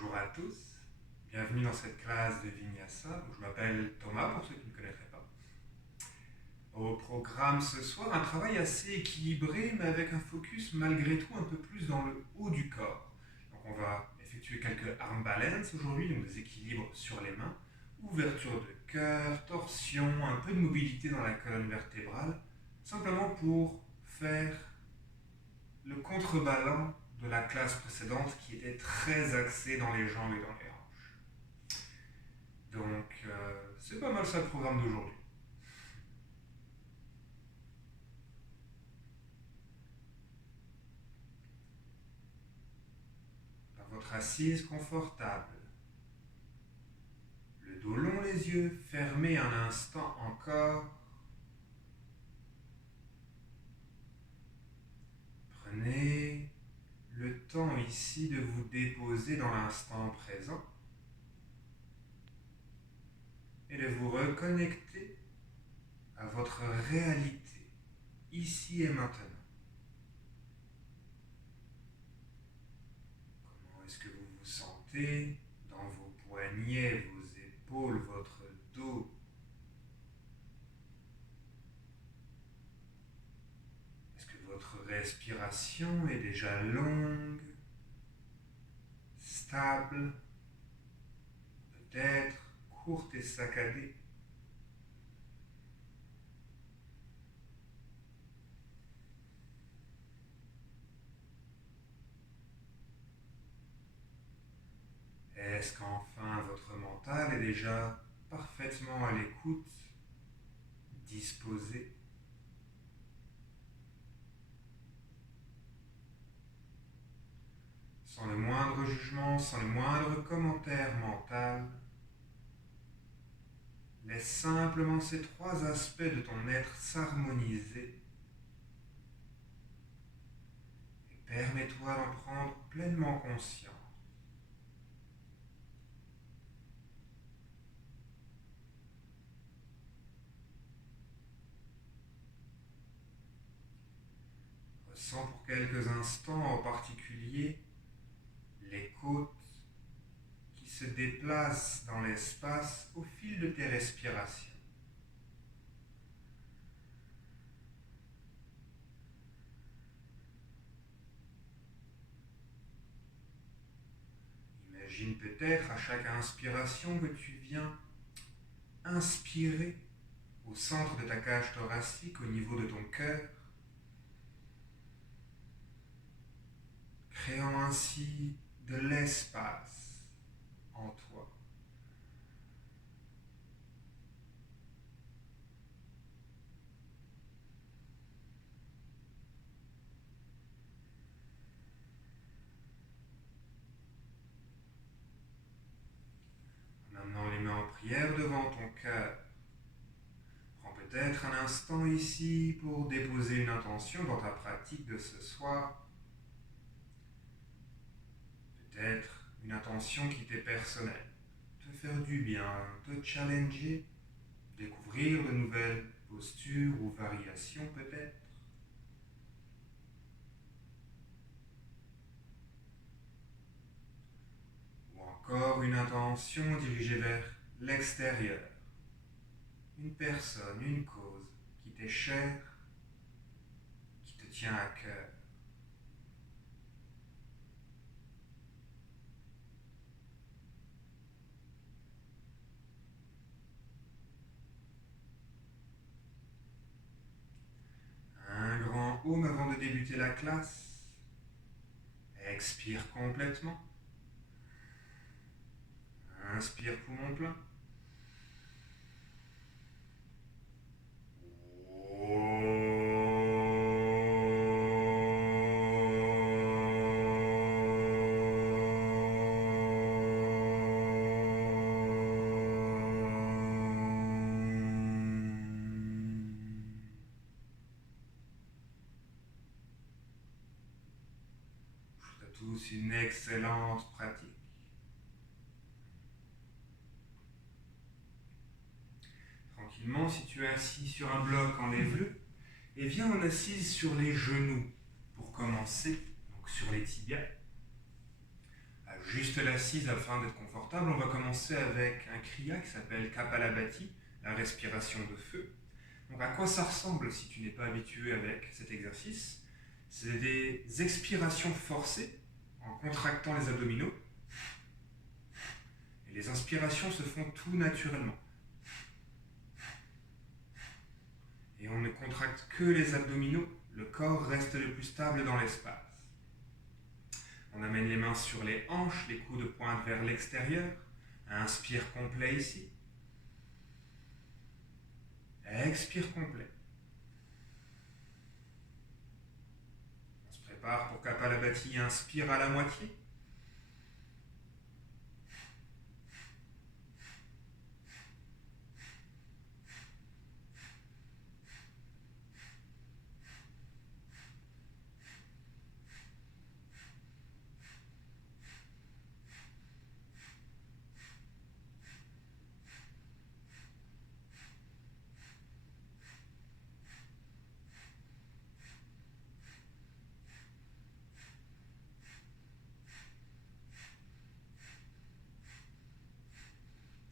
Bonjour à tous, bienvenue dans cette classe de Vinyasa. Donc, je m'appelle Thomas pour ceux qui ne me connaîtraient pas. Au programme ce soir, un travail assez équilibré mais avec un focus malgré tout un peu plus dans le haut du corps. Donc on va effectuer quelques arm balance aujourd'hui, donc des équilibres sur les mains, ouverture de cœur, torsion, un peu de mobilité dans la colonne vertébrale, simplement pour faire le contrebalan de la classe précédente qui était très axée dans les jambes et dans les hanches. Donc, c'est pas mal ça le programme d'aujourd'hui. Dans votre assise confortable, le dos long, les yeux fermés un instant encore. Prenez le temps ici de vous déposer dans l'instant présent et de vous reconnecter à votre réalité, ici et maintenant. Comment est-ce que vous vous sentez dans vos poignets, vos épaules, votre dos? Est-ce que votre respiration est déjà longue, stable, peut-être courte et saccadée? Est-ce qu'enfin votre mental est déjà parfaitement à l'écoute, disposé? Sans le moindre jugement, sans le moindre commentaire mental, laisse simplement ces trois aspects de ton être s'harmoniser et permets-toi d'en prendre pleinement conscience. Ressens pour quelques instants en particulier les côtes qui se déplacent dans l'espace au fil de tes respirations. Imagine peut-être à chaque inspiration que tu viens inspirer au centre de ta cage thoracique, au niveau de ton cœur, créant ainsi de l'espace en toi. En amenant les mains en prière devant ton cœur, prends peut-être un instant ici pour déposer une intention dans ta pratique de ce soir. Peut-être une intention qui t'est personnelle, te faire du bien, te challenger, découvrir de nouvelles postures ou variations peut-être. Ou encore une intention dirigée vers l'extérieur, une personne, une cause qui t'est chère, qui te tient à cœur. Un grand home avant de débuter la classe. Expire complètement. Inspire poumon plein. Tous une excellente pratique. Tranquillement, si tu es assis sur un bloc, enlève-le et viens en assise sur les genoux pour commencer, donc sur les tibias. À juste l'assise afin d'être confortable. On va commencer avec un kriya qui s'appelle Kapalabhati, la respiration de feu. Donc à quoi ça ressemble si tu n'es pas habitué avec cet exercice? C'est des expirations forcées en contractant les abdominaux. Et les inspirations se font tout naturellement. Et on ne contracte que les abdominaux, le corps reste le plus stable dans l'espace. On amène les mains sur les hanches, les coudes pointent vers l'extérieur. Inspire complet ici. Expire complet. On se prépare pour Kapalabhati, inspire à la moitié.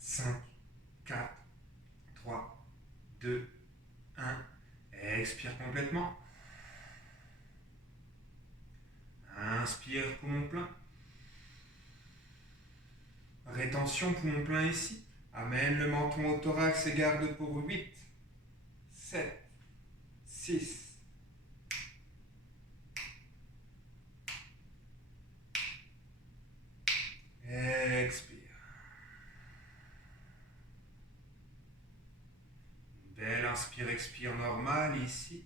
Cinq, 4, 3, 2, 1. Expire complètement. Inspire, poumon plein. Rétention, poumon plein ici. Amène le menton au thorax et garde pour 8, 7, 6. Expire. Une belle inspire-expire normale ici.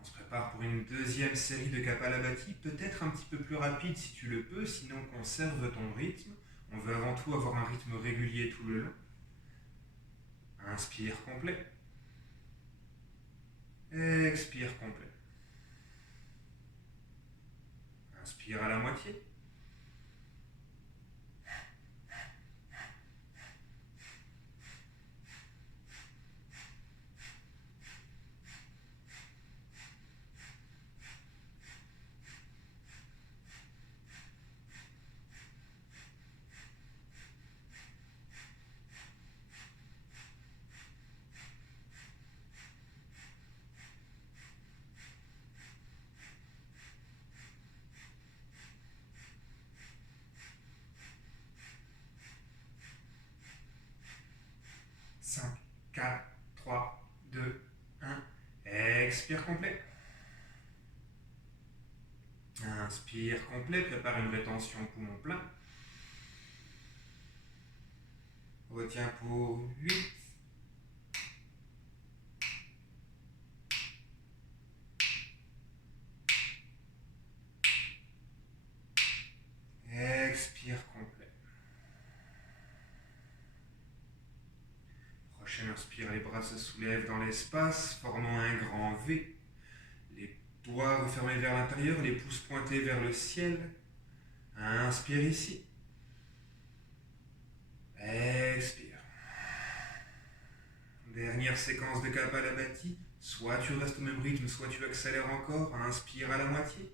On se prépare pour une deuxième série de Kapalabhati, peut-être un petit peu plus rapide si tu le peux, sinon conserve ton rythme. On veut avant tout avoir un rythme régulier tout le long. Inspire complet. Expire complet. Inspire à la moitié. Cinq, 4, 3, 2, 1. Expire complet. Inspire complet, prépare une rétention poumon plein. Retiens pour 8. Expire complet. Prochaine inspire, les bras se soulèvent dans l'espace, formant un grand V. Les doigts refermés vers l'intérieur, les pouces pointés vers le ciel. Inspire ici. Expire. Dernière séquence de Kapalabhati. Soit tu restes au même rythme, soit tu accélères encore. Inspire à la moitié.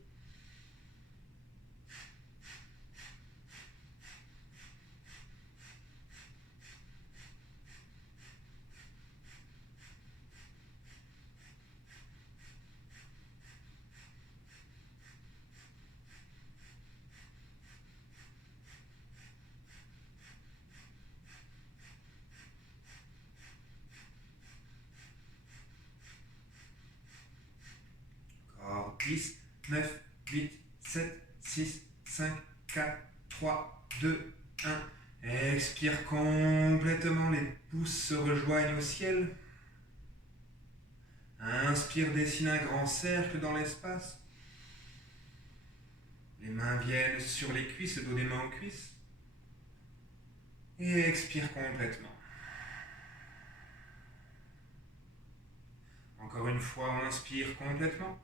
Encore 10, 9, 8, 7, 6, 5, 4, 3, 2, 1. Expire complètement, les pouces se rejoignent au ciel. Inspire, dessine un grand cercle dans l'espace. Les mains viennent sur les cuisses, le dos des mains aux cuisses. Et expire complètement. Encore une fois, on inspire complètement.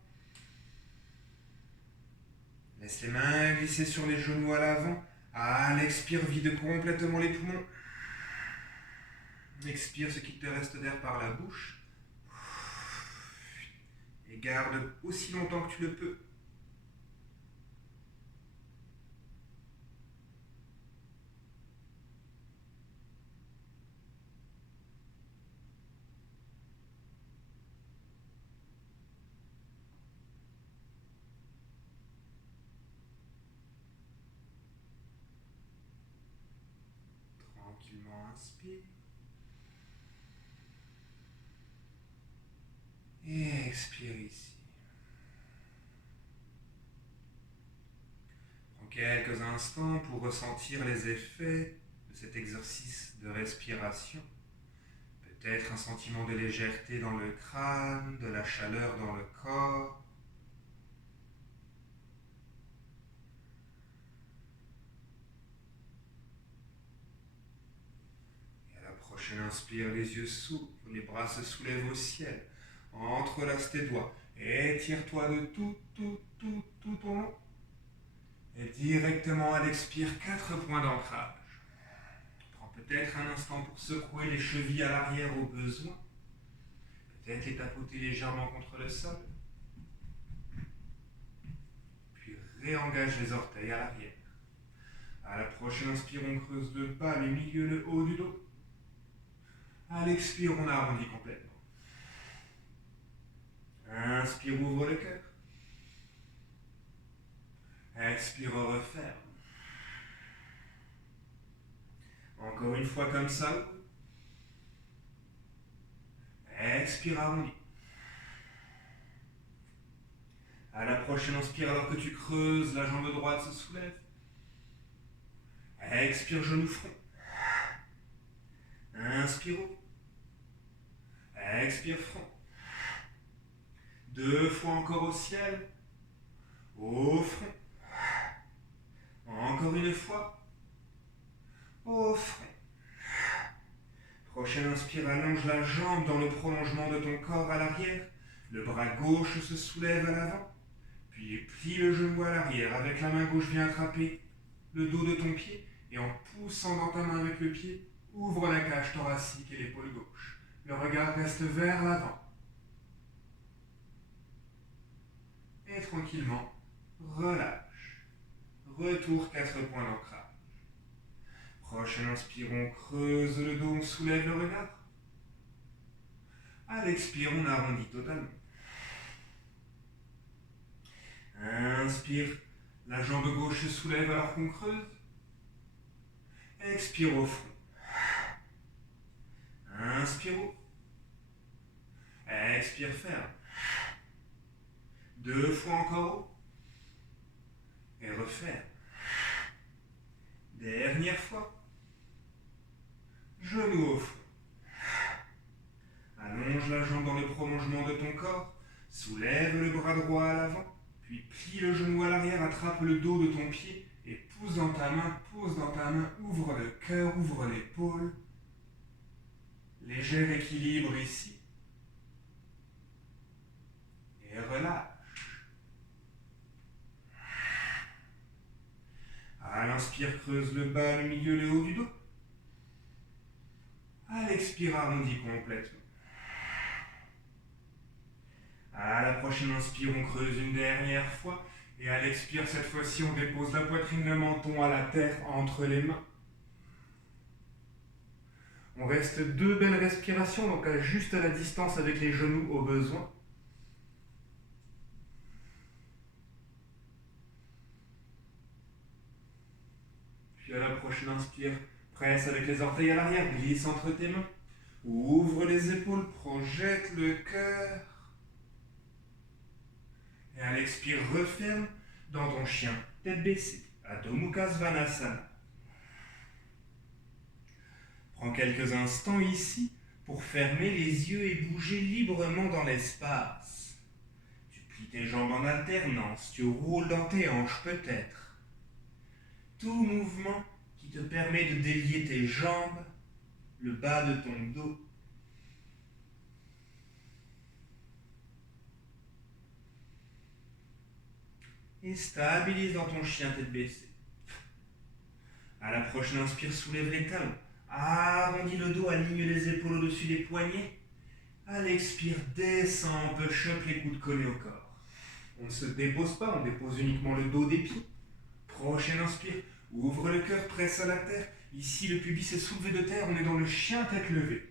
Laisse les mains glisser sur les genoux à l'avant. À l'expire, vide complètement les poumons. Expire ce qui te reste d'air par la bouche. et garde aussi longtemps que tu le peux. Tranquillement inspire. Et expire ici. Prends quelques instants pour ressentir les effets de cet exercice de respiration. Peut-être un sentiment de légèreté dans le crâne, de la chaleur dans le corps. Et à la prochaine inspire, les yeux s'ouvrent, les bras se soulèvent au ciel. Entrelace tes doigts. Étire-toi de tout ton long. Et directement à l'expire, 4 points d'ancrage. Prends peut-être un instant pour secouer les chevilles à l'arrière au besoin. Peut-être les tapoter légèrement contre le sol. Puis réengage les orteils à l'arrière. À la prochaine inspire, on creuse le bas, le milieu, le haut du dos. À l'expire, on arrondit complètement. Inspire, ouvre le cœur. Expire, referme. Encore une fois comme ça. Expire, arrondi. À la prochaine inspire, alors que tu creuses, la jambe droite se soulève. Expire, genou front. Inspire haut. Expire front. 2 fois encore au ciel. Au front. Encore une fois. Au front. Prochaine inspire, allonge la jambe dans le prolongement de ton corps à l'arrière. Le bras gauche se soulève à l'avant. Puis plie le genou à l'arrière. Avec la main gauche, viens attraper le dos de ton pied. Et en poussant dans ta main avec le pied, ouvre la cage thoracique et l'épaule gauche. Le regard reste vers l'avant. Et tranquillement, relâche. Retour 4 points d'ancrage. Prochaine inspire, on creuse le dos, on soulève le regard. À l'expire, on arrondit totalement. Inspire, la jambe gauche se soulève alors qu'on creuse. Expire au front. Inspire haut. Expire ferme. 2 fois encore haut. Et referme. Dernière fois. Genou au front. Allonge la jambe dans le prolongement de ton corps. Soulève le bras droit à l'avant. Puis plie le genou à l'arrière, attrape le dos de ton pied et pousse dans ta main, ouvre le cœur, ouvre l'épaule. Léger équilibre ici. Et relâche. À l'inspire, creuse le bas, le milieu, le haut du dos. À l'expire, arrondis complètement. À la prochaine inspire, on creuse une dernière fois. Et à l'expire, cette fois-ci, on dépose la poitrine, le menton à la terre entre les mains. On reste 2 belles respirations, donc à juste la distance avec les genoux au besoin. Puis à la prochaine inspire, presse avec les orteils à l'arrière, glisse entre tes mains. Ouvre les épaules, projette le cœur. Et à l'expire, referme dans ton chien, tête baissée, Adho Mukha Svanasana. Prends quelques instants ici pour fermer les yeux et bouger librement dans l'espace. Tu plies tes jambes en alternance, tu roules dans tes hanches peut-être. Tout mouvement qui te permet de délier tes jambes, le bas de ton dos. Et stabilise dans ton chien tête baissée. À la prochaine inspire, soulève les talons. Arrondis le dos, aligne les épaules au-dessus des poignets. À l'expire, descend, push-up, les coudes collés au corps. On ne se dépose pas, on dépose uniquement le dos des pieds. Prochaine inspire, ouvre le cœur, presse à la terre. Ici, le pubis est soulevé de terre, on est dans le chien tête levée.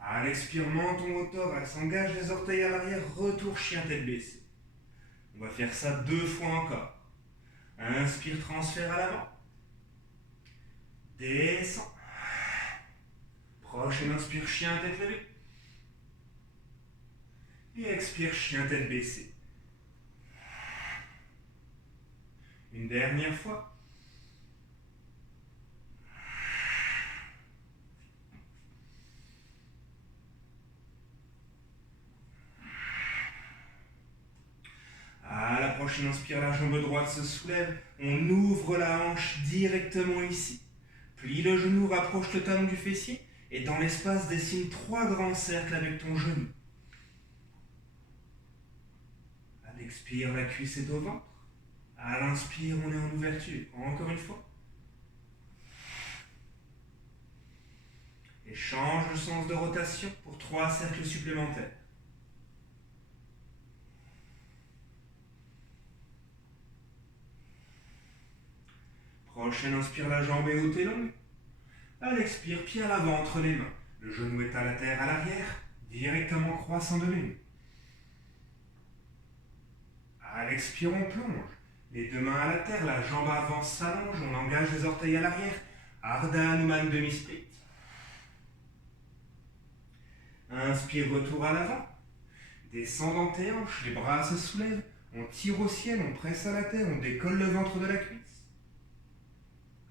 À l'expire, menton au thorax, engage les orteils à l'arrière, retour chien tête baissée. On va faire ça 2 fois encore. Inspire, transfert à l'avant. Descend. Prochaine inspire, chien tête levée. Et expire, chien tête baissée. Une dernière fois. À la prochaine inspire, la jambe droite se soulève. On ouvre la hanche directement ici. Plie le genou, rapproche le talon du fessier. Et dans l'espace, dessine 3 grands cercles avec ton genou. À l'expire, la cuisse est au ventre. À l'inspire, on est en ouverture. Encore une fois. Et change le sens de rotation pour 3 cercles supplémentaires. Prochaine inspire, la jambe est haute et longue. À l'expire, pied à l'avant entre les mains. Le genou est à la terre à l'arrière, directement croissant de lune. À l'expire, on plonge. Les 2 mains à la terre, la jambe avant s'allonge, on engage les orteils à l'arrière. Ardha Hanuman demi-split. Inspire, retour à l'avant. Descend dans tes hanches, les bras se soulèvent. On tire au ciel, on presse à la terre, on décolle le ventre de la cuisse.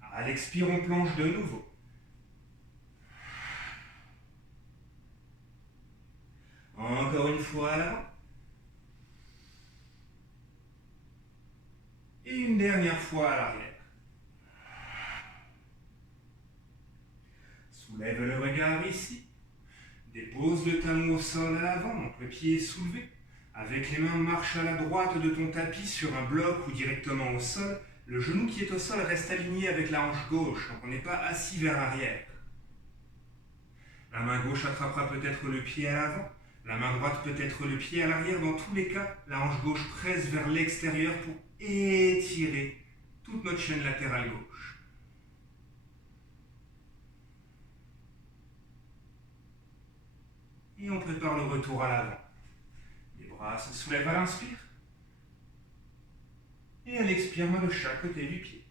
À l'expire, on plonge de nouveau. Encore une fois à l'avant. Et une dernière fois à l'arrière. Soulève le regard ici. Dépose le talon au sol à l'avant, donc le pied est soulevé. Avec les mains, marche à la droite de ton tapis sur un bloc ou directement au sol. Le genou qui est au sol reste aligné avec la hanche gauche, donc on n'est pas assis vers l'arrière. La main gauche attrapera peut-être le pied à l'avant. La main droite peut être le pied à l'arrière. Dans tous les cas, la hanche gauche presse vers l'extérieur pour étirer toute notre chaîne latérale gauche. Et on prépare le retour à l'avant. Les bras se soulèvent à l'inspire. Et à l'expire, main de chaque côté du pied.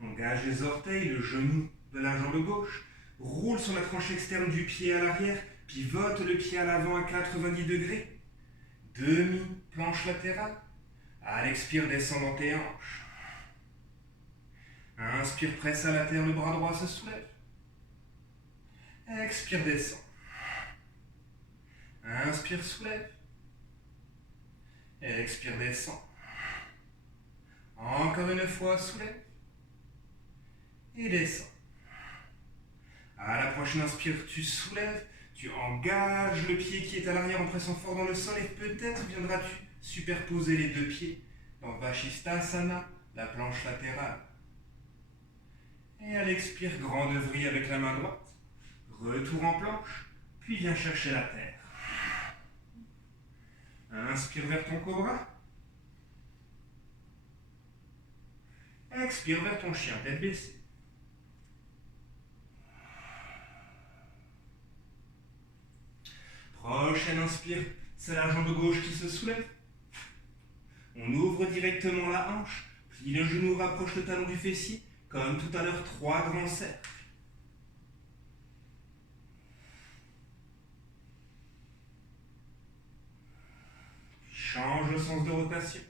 Engage les orteils, le genou de la jambe gauche. Roule sur la tranche externe du pied à l'arrière. Pivote le pied à l'avant à 90 degrés. Demi-planche latérale. À l'expire, descend dans tes hanches. Inspire, presse à la terre, le bras droit se soulève. Expire, descend. Inspire, soulève. Expire, descend. Encore une fois, soulève. Et descend. À la prochaine inspire, tu soulèves. Tu engages le pied qui est à l'arrière en pressant fort dans le sol et peut-être viendras-tu superposer les 2 pieds dans Vashisthasana, la planche latérale. Et à l'expire, grand œuvri avec la main droite. Retour en planche, puis viens chercher la terre. Inspire vers ton cobra. Expire vers ton chien, tête baissée. Prochaine inspire, c'est la jambe gauche qui se soulève. On ouvre directement la hanche, plie le genou, rapproche le talon du fessier, comme tout à l'heure, 3 grands cercles. Change le sens de rotation.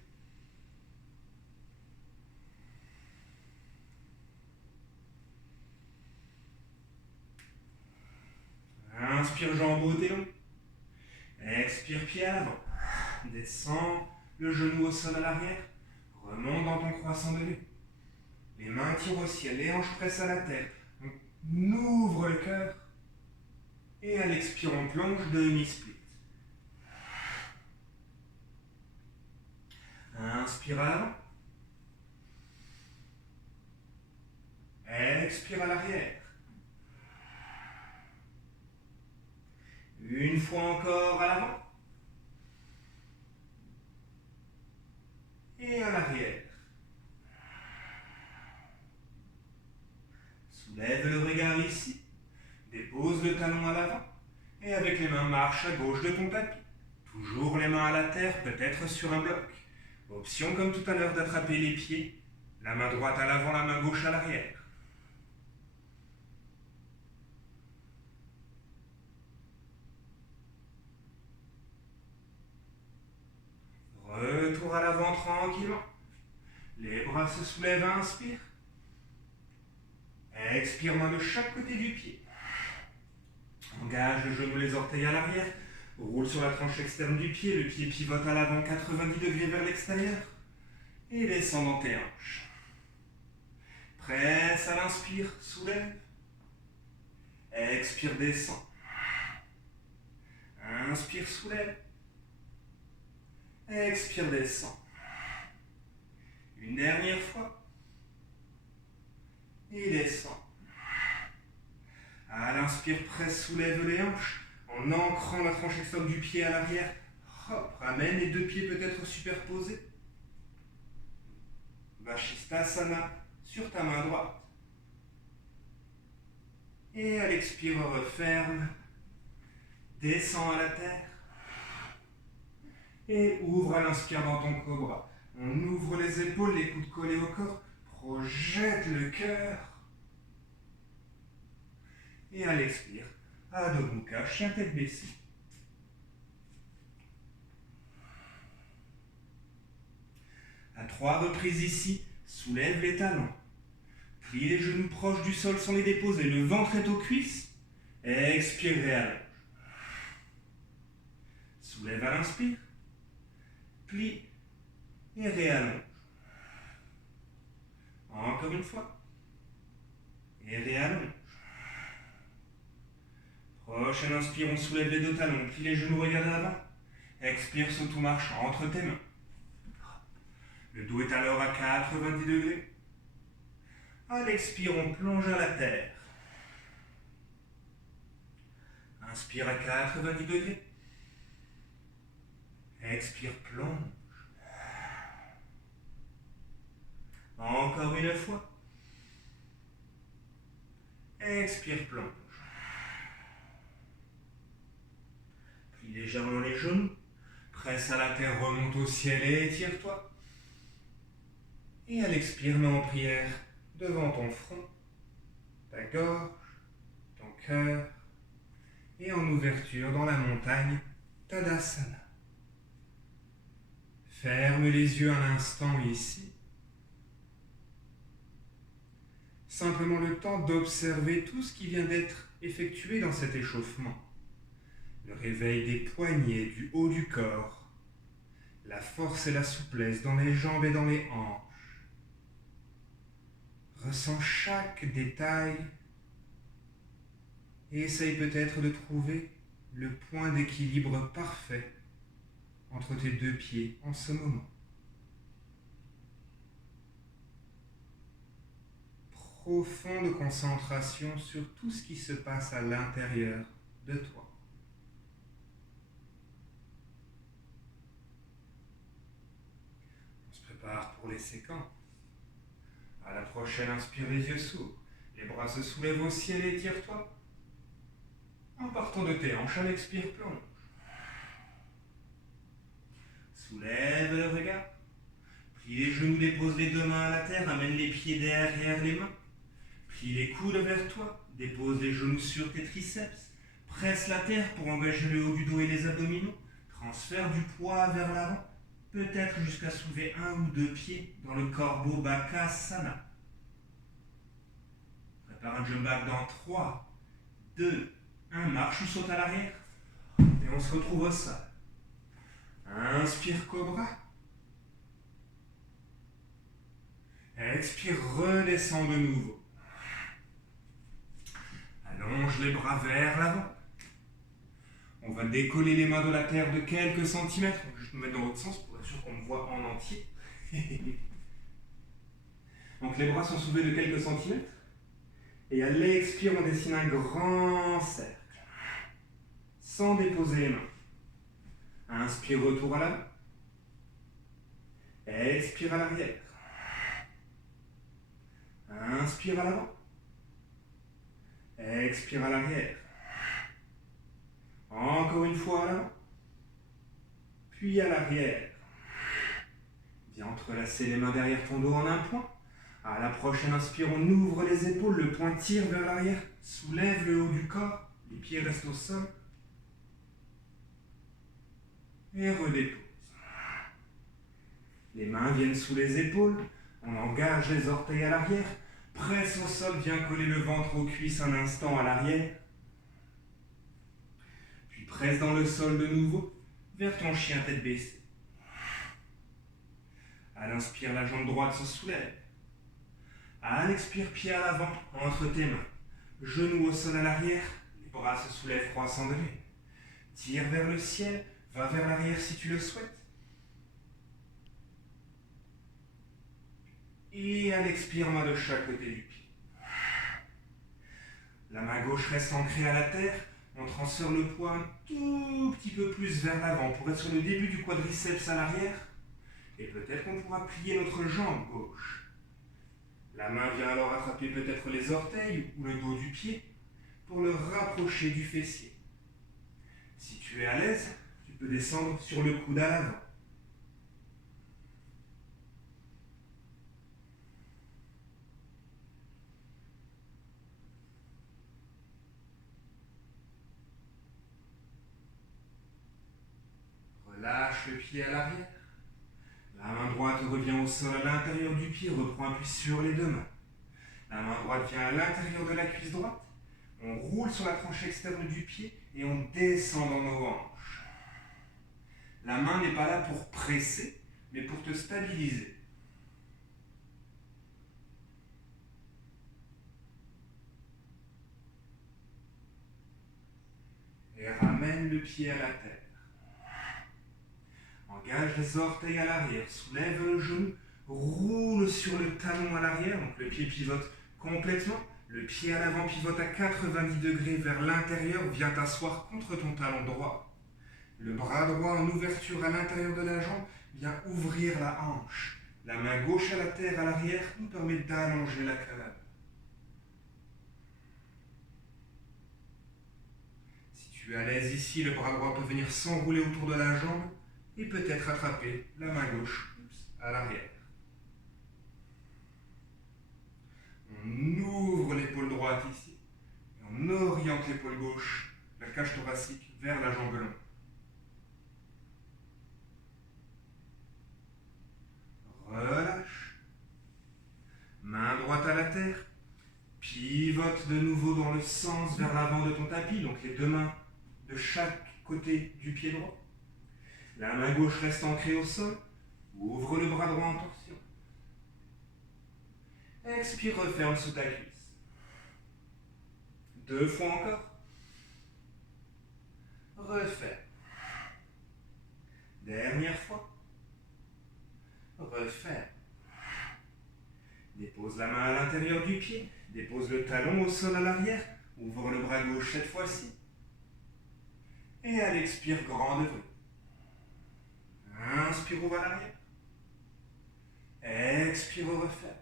Inspire, jambe haute et longue. Expire, pied à l'avant. Descends le genou au sol à l'arrière. Remonte dans ton croissant de lune. Les mains tirent au ciel, les hanches pressent à la terre. On ouvre le cœur. Et à l'expire, on plonge demi-split. Inspire à l'avant. Expire à l'arrière. Une fois encore à l'avant. Et à l'arrière. Soulève le regard ici. Dépose le talon à l'avant. Et avec les mains, marche à gauche de ton tapis. Toujours les mains à la terre, peut-être sur un bloc. Option comme tout à l'heure d'attraper les pieds. La main droite à l'avant, la main gauche à l'arrière. Retour à l'avant tranquillement. Les bras se soulèvent, inspire. Expire, main de chaque côté du pied. Engage le genou, les orteils à l'arrière. Roule sur la tranche externe du pied. Le pied pivote à l'avant, 90 degrés vers l'extérieur. Et descend dans tes hanches. Presse à l'inspire, soulève. Expire, descend. Inspire, soulève. Expire, descend. Une dernière fois. Et descend. À l'inspire, presse, soulève les hanches en ancrant la tranche externe du pied à l'arrière. Hop, ramène les deux pieds peut-être superposés. Vashisthasana sur ta main droite. Et à l'expire, referme. Descends à la terre. Et ouvre à l'inspire dans ton cobra. On ouvre les épaules, les coudes collés au corps. Projette le cœur. Et à l'expire, Adho Mukha, chien tête baissée. À 3 reprises ici, soulève les talons. Plie les genoux proches du sol sans les déposer. Le ventre est aux cuisses. Expire, réallonge. Soulève à l'inspire. Plie et réallonge. Encore une fois. Et réallonge. Prochaine inspire, on soulève les deux talons. Plie les genoux, regarde à l'avant. Expire, saute ou marche entre tes mains. Le dos est alors à 90 degrés. À l'expire, on plonge à la terre. Inspire à 90 degrés. Expire, plonge. Encore une fois. Expire, plonge. Plie légèrement les genoux. Presse à la terre, remonte au ciel et étire-toi. Et à l'expire, mets en prière devant ton front, ta gorge, ton cœur, et en ouverture dans la montagne, Tadasana. Ferme les yeux un instant ici. Simplement le temps d'observer tout ce qui vient d'être effectué dans cet échauffement. Le réveil des poignets, du haut du corps, la force et la souplesse dans les jambes et dans les hanches. Ressens chaque détail et essaye peut-être de trouver le point d'équilibre parfait entre tes deux pieds en ce moment. Profonde concentration sur tout ce qui se passe à l'intérieur de toi. On se prépare pour les séquences. À la prochaine, inspire, les yeux s'ouvrent. Les bras se soulèvent au ciel et étire-toi. En partant de tes hanches, à l'expire, plonge. Soulève le regard. Plie les genoux, dépose les deux mains à la terre, amène les pieds derrière les mains. Plie les coudes vers toi, dépose les genoux sur tes triceps. Presse la terre pour engager le haut du dos et les abdominaux. Transfère du poids vers l'avant. Peut-être jusqu'à soulever un ou deux pieds dans le Corbeau Bakasana. Prépare un jump back dans 3, 2, 1, marche ou saute à l'arrière. Et on se retrouve au sol. Inspire, cobra. Expire, redescend de nouveau. Allonge les bras vers l'avant. On va décoller les mains de la terre de quelques centimètres. On va juste me mettre dans l'autre sens pour être sûr qu'on me voit en entier. Donc les bras sont soulevés de quelques centimètres. Et à l'expire, on dessine un grand cercle. sans déposer les mains. Inspire, retour à l'avant. Expire à l'arrière. Inspire à l'avant. Expire à l'arrière. Encore une fois à l'avant. Puis à l'arrière. Viens entrelacer les mains derrière ton dos en un point. À la prochaine inspire, on ouvre les épaules, le poing tire vers l'arrière. Soulève le haut du corps, les pieds restent au sol. Et redépose. Les mains viennent sous les épaules. On engage les orteils à l'arrière. Presse au sol, viens coller le ventre aux cuisses un instant à l'arrière. Puis presse dans le sol de nouveau, vers ton chien tête baissée. À l'inspire, la jambe droite se soulève. À l'expire, pied à l'avant, entre tes mains. Genoux au sol à l'arrière, les bras se soulèvent croissant de lune. Tire vers le ciel, va vers l'arrière si tu le souhaites. Et à l'expire, main de chaque côté du pied. La main gauche reste ancrée à la terre. On transfère le poids un tout petit peu plus vers l'avant pour être sur le début du quadriceps à l'arrière. Et peut-être qu'on pourra plier notre jambe gauche. La main vient alors attraper peut-être les orteils ou le dos du pied pour le rapprocher du fessier. Si tu es à l'aise, tu peux descendre sur le coude à l'avant. Relâche le pied à l'arrière. La main droite revient au sol à l'intérieur du pied, reprend appui sur les deux mains. La main droite vient à l'intérieur de la cuisse droite. On roule sur la tranche externe du pied et on descend dans nos hanches. La main n'est pas là pour presser, mais pour te stabiliser. Et ramène le pied à la terre. Engage les orteils à l'arrière, soulève le genou, roule sur le talon à l'arrière, donc le pied pivote complètement. Le pied à l'avant pivote à 90 degrés vers l'intérieur, viens t'asseoir contre ton talon droit. Le bras droit en ouverture à l'intérieur de la jambe vient ouvrir la hanche. La main gauche à la terre à l'arrière nous permet d'allonger la canne. Si tu es à l'aise ici, le bras droit peut venir s'enrouler autour de la jambe et peut-être attraper la main gauche à l'arrière. On ouvre l'épaule droite ici et on oriente l'épaule gauche, la cage thoracique, vers la jambe longue. Relâche. Main droite à la terre. Pivote de nouveau dans le sens vers l'avant de ton tapis, donc les deux mains de chaque côté du pied droit. La main gauche reste ancrée au sol. Ouvre le bras droit en torsion. Expire, referme sous ta cuisse. 2 fois encore. Referme. Dernière fois. Referme. Dépose la main à l'intérieur du pied. Dépose le talon au sol à l'arrière. Ouvre le bras gauche cette fois-ci. Et à l'expire, grand devant. Inspire, ouvre à l'arrière. Expire, referme.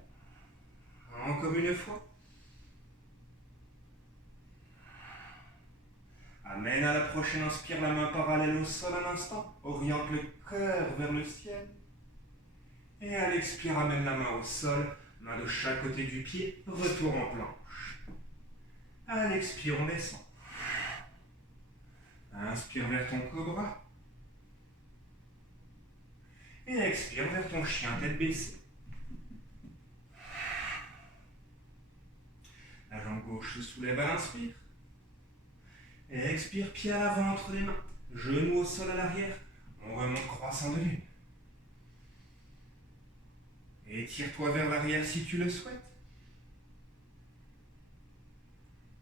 Encore une fois. Amène à la prochaine inspire, la main parallèle au sol un instant. Oriente le cœur vers le ciel. Et à l'expire, amène la main au sol, main de chaque côté du pied, retour en planche. À l'expire, on descend. Inspire vers ton cobra. Et expire vers ton chien tête baissée. La jambe gauche se soulève à l'inspire. Et expire, pied à l'avant entre les mains. Genoux au sol à l'arrière. On remonte croissant de lune. Étire-toi vers l'arrière si tu le souhaites.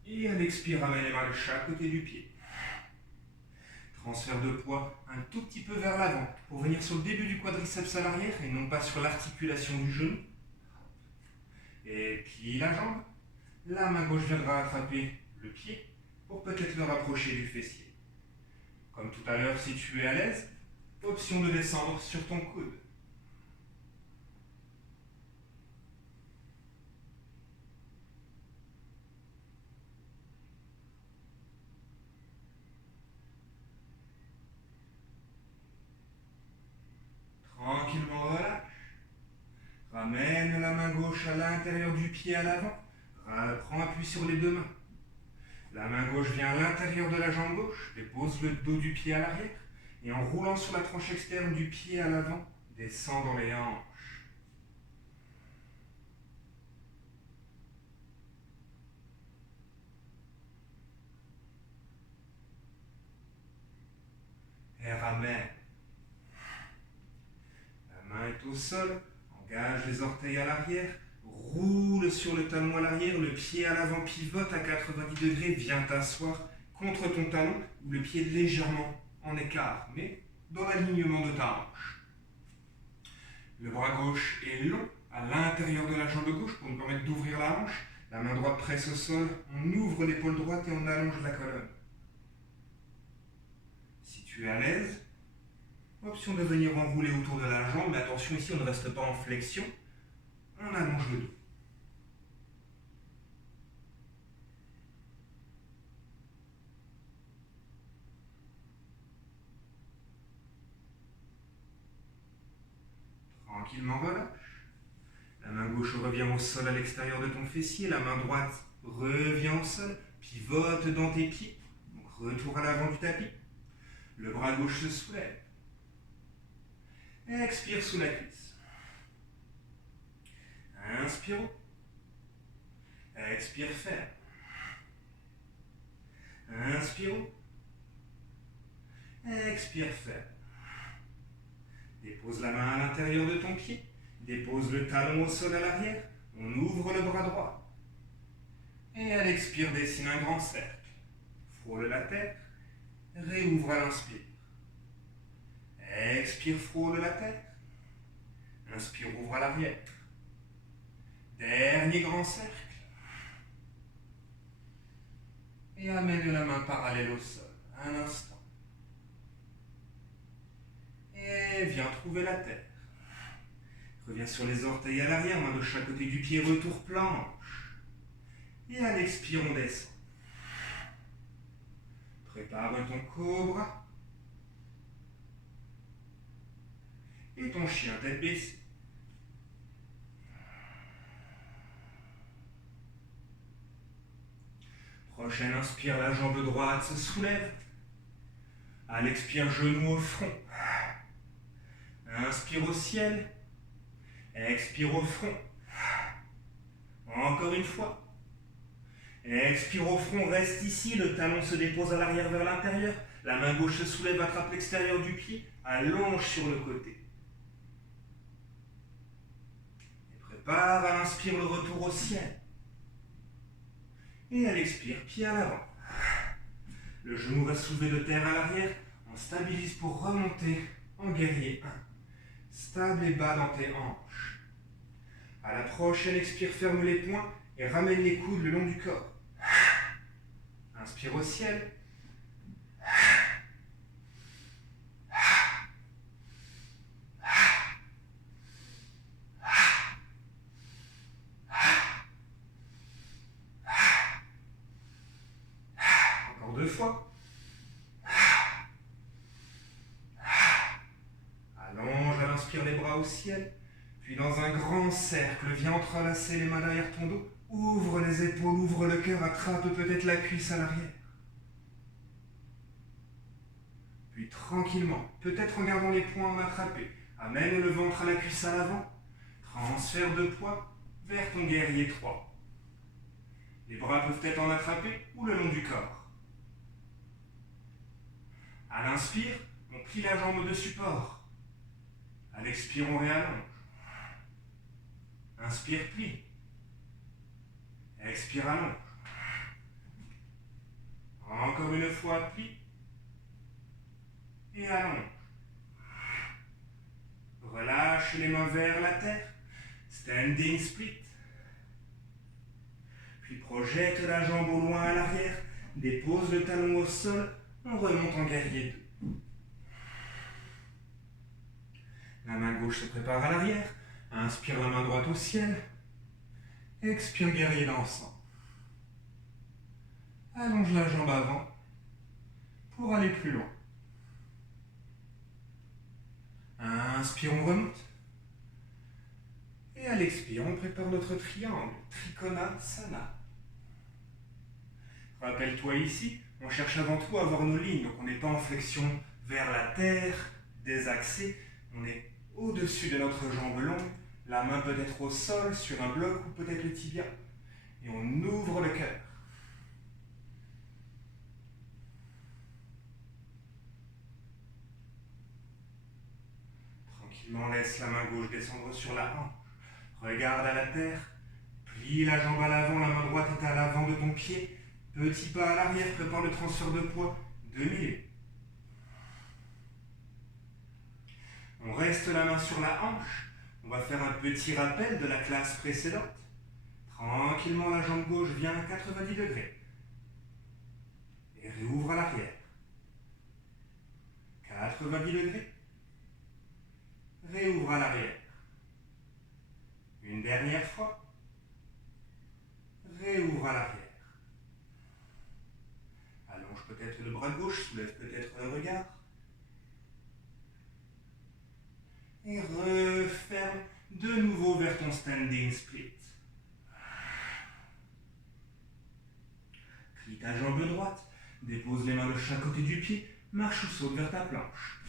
Et à l'expire, ramène les mains de chaque côté du pied. Transfert de poids un tout petit peu vers l'avant pour venir sur le début du quadriceps à l'arrière et non pas sur l'articulation du genou. Et plie la jambe. La main gauche viendra attraper le pied pour peut-être le rapprocher du fessier. Comme tout à l'heure, si tu es à l'aise, option de descendre sur ton coude. Tranquillement relâche. Ramène la main gauche à l'intérieur du pied à l'avant. Prends appui sur les deux mains. La main gauche vient à l'intérieur de la jambe gauche, dépose le dos du pied à l'arrière, et en roulant sur la tranche externe du pied à l'avant, descend dans les hanches. Et ramène. La main est au sol, engage les orteils à l'arrière, roule sur le talon à l'arrière, le pied à l'avant pivote à 90 degrés, vient t'asseoir contre ton talon, ou le pied légèrement en écart, mais dans l'alignement de ta hanche. Le bras gauche est long à l'intérieur de la jambe gauche pour nous permettre d'ouvrir la hanche. La main droite presse au sol, on ouvre l'épaule droite et on allonge la colonne. Si tu es à l'aise, option de venir enrouler autour de la jambe, mais attention ici on ne reste pas en flexion, on allonge le dos. Tranquillement relâche. La main gauche revient au sol à l'extérieur de ton fessier, la main droite revient au sol, pivote dans tes pieds, donc retour à l'avant du tapis. Le bras gauche se soulève. Expire sous la cuisse. Inspire. Expire ferme. Inspire. Expire ferme. Dépose la main à l'intérieur de ton pied. Dépose le talon au sol à l'arrière. On ouvre le bras droit. Et à l'expire, dessine un grand cercle. Frôle la tête. Réouvre à l'inspire. Expire, frôle la tête. Inspire, ouvre à l'arrière. Dernier grand cercle. Et amène la main parallèle au sol. Un instant. Et viens trouver la terre. Reviens sur les orteils à l'arrière, main de chaque côté du pied, retour planche. Et à l'expire, on descend. Prépare ton cobra. Et ton chien tête baissée. Prochaine inspire, la jambe droite se soulève. À l'expire, genou au front. Inspire au ciel. Expire au front. Encore une fois. Expire au front, reste ici. Le talon se dépose à l'arrière vers l'intérieur. La main gauche se soulève, attrape l'extérieur du pied. Allonge sur le côté. Et prépare à l'inspire le retour au ciel. Et à l'expire, pied à l'avant. Le genou va soulever de terre à l'arrière. On stabilise pour remonter en guerrier 1. Stable et bas dans tes hanches. À la prochaine expire, ferme les poings et ramène les coudes le long du corps. Inspire au ciel. Encore 2 fois. Allonge à l'inspire les bras au ciel. Puis dans un grand cercle, viens entrelacer les mains derrière ton dos. Ouvre les épaules, ouvre le cœur, attrape peut-être la cuisse à l'arrière. Puis tranquillement, peut-être en gardant les poings en attrapé, amène le ventre à la cuisse à l'avant. Transfert de poids vers ton guerrier 3. Les bras peuvent être en attrapé ou le long du corps. À l'inspire, on plie la jambe de support. À l'expire, on réallonge. Inspire, plie. Expire, allonge. Encore une fois, plie. Et allonge. Relâche les mains vers la terre. Standing split. Puis projette la jambe au loin à l'arrière. Dépose le talon au sol. On remonte en guerrier 2. gauche se prépare à l'arrière. Inspire la main droite au ciel. Expire guerrier dansant. Allonge la jambe avant pour aller plus loin. Inspire, on remonte. Et à l'expire, on prépare notre triangle, Trikonasana. Rappelle-toi ici, on cherche avant tout à avoir nos lignes, donc on n'est pas en flexion vers la terre, désaxé, on est au-dessus de notre jambe longue, la main peut être au sol, sur un bloc ou peut-être le tibia. Et on ouvre le cœur. Tranquillement, laisse la main gauche descendre sur la hanche. Regarde à la terre. Plie la jambe à l'avant, la main droite est à l'avant de ton pied. Petit pas à l'arrière, prépare le transfert de poids. 2 minutes. On reste la main sur la hanche. On va faire un petit rappel de la classe précédente. Tranquillement, la jambe gauche vient à 90 degrés. Et réouvre à l'arrière. 90 degrés. Réouvre à l'arrière. Une dernière fois. Réouvre à l'arrière. Allonge peut-être le bras gauche, soulève peut-être le regard. Et referme de nouveau vers ton standing split. Plie ta jambe droite, dépose les mains de chaque côté du pied, marche ou saute vers ta planche.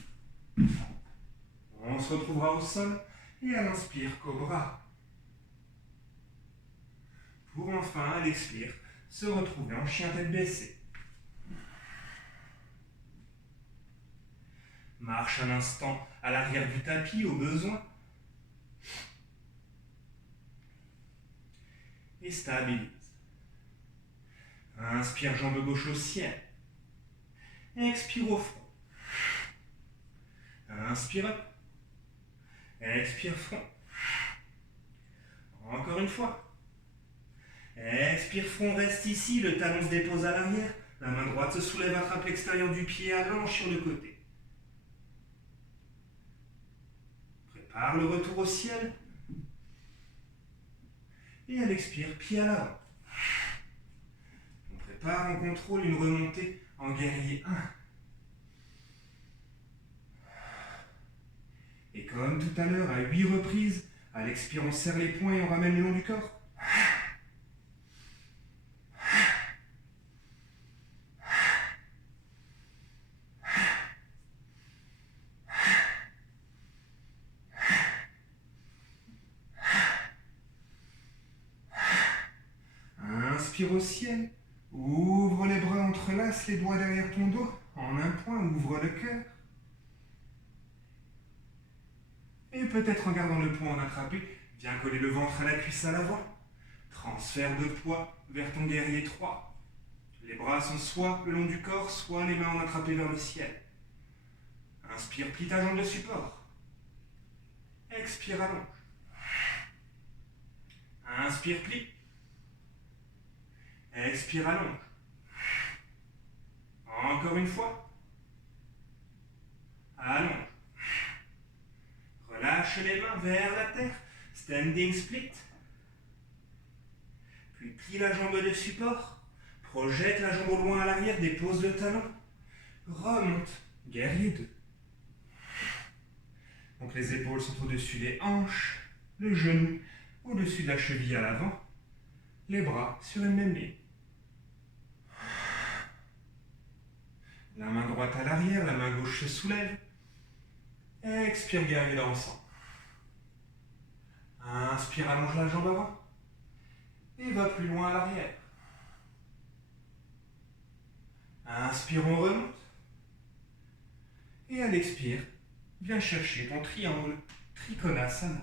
On se retrouvera au sol et à l'inspire, cobra. Pour enfin, à l'expire, se retrouver en chien tête baissée. Marche un instant à l'arrière du tapis au besoin. Et stabilise. Inspire, jambe gauche au ciel. Expire au front. Inspire. Expire front. Encore une fois. Expire front, reste ici, le talon se dépose à l'arrière. La main droite se soulève, attrape l'extérieur du pied, allonge sur le côté. Prépare le retour au ciel. Et à l'expire, pied à l'avant. On prépare en contrôle une remontée en guerrier 1. Et comme tout à l'heure, à 8 reprises, à l'expire, on serre les poings et on ramène le long du corps. Inspire au ciel, ouvre les bras, entrelace les doigts derrière ton dos, en un point, ouvre le cœur. Et peut-être en gardant le poing en attrapé, viens coller le ventre à la cuisse à l'avant. Transfert de poids vers ton guerrier 3. Les bras sont soit le long du corps, soit les mains en attrapé vers le ciel. Inspire, plie ta jambe de support. Expire, allonge. Inspire, plie. Expire, allonge. Encore une fois. Allonge. Relâche les mains vers la terre. Standing split. Puis plie la jambe de support. Projette la jambe au loin à l'arrière. Dépose le talon. Remonte. Guerrier 2. Donc les épaules sont au-dessus des hanches. Le genou au-dessus de la cheville à l'avant. Les bras sur une même ligne. La main droite à l'arrière, la main gauche se soulève. Expire, guerrier dansant. Inspire, allonge la jambe avant. Et va plus loin à l'arrière. Inspire, on remonte. Et à l'expire, viens chercher ton triangle, Trikonasana.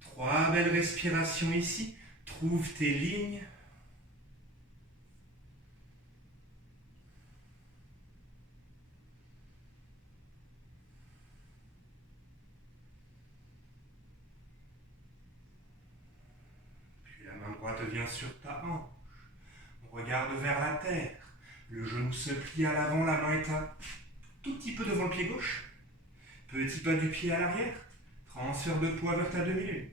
3 belles respirations ici. Trouve tes lignes. Droite vient sur ta hanche. On regarde vers la terre. Le genou se plie à l'avant, la main est un tout petit peu devant le pied gauche. Petit pas du pied à l'arrière. Transfert de poids vers ta demi-lune.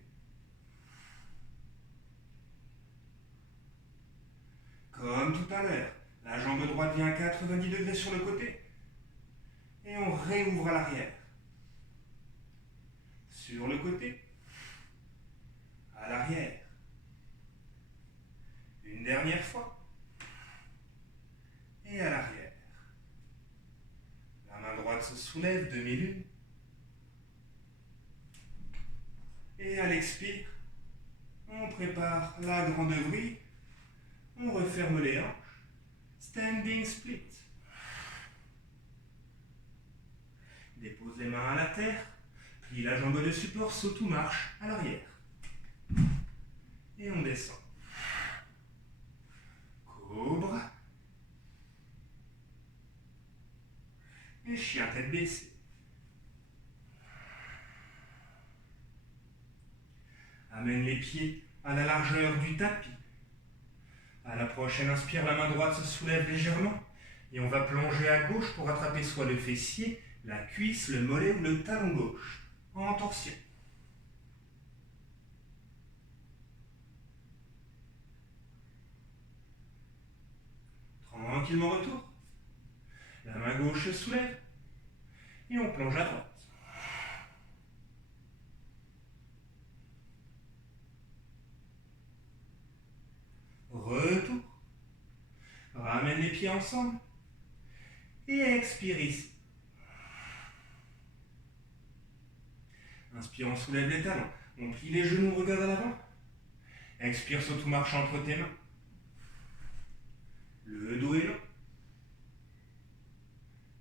Comme tout à l'heure, la jambe droite vient à 90 degrés sur le côté. Et on réouvre à l'arrière. Sur le côté. À l'arrière. Une dernière fois. Et à l'arrière. La main droite se soulève, demi-lune. Et à l'expire, on prépare la grande vrille. On referme les hanches. Standing split. Dépose les mains à la terre. Plie la jambe de support, saute ou marche à l'arrière. Et on descend. Cobra. Et chien tête baissée. Amène les pieds à la largeur du tapis. À la prochaine inspire, la main droite se soulève légèrement et on va plonger à gauche pour attraper soit le fessier, la cuisse, le mollet ou le talon gauche en torsion. Tranquillement retour. La main gauche se soulève et on plonge à droite. Retour. Ramène les pieds ensemble. Et expire ici. Inspire, on soulève les talons. On plie les genoux, on regarde à l'avant. Expire, saute ou marche entre tes mains. Le dos est long.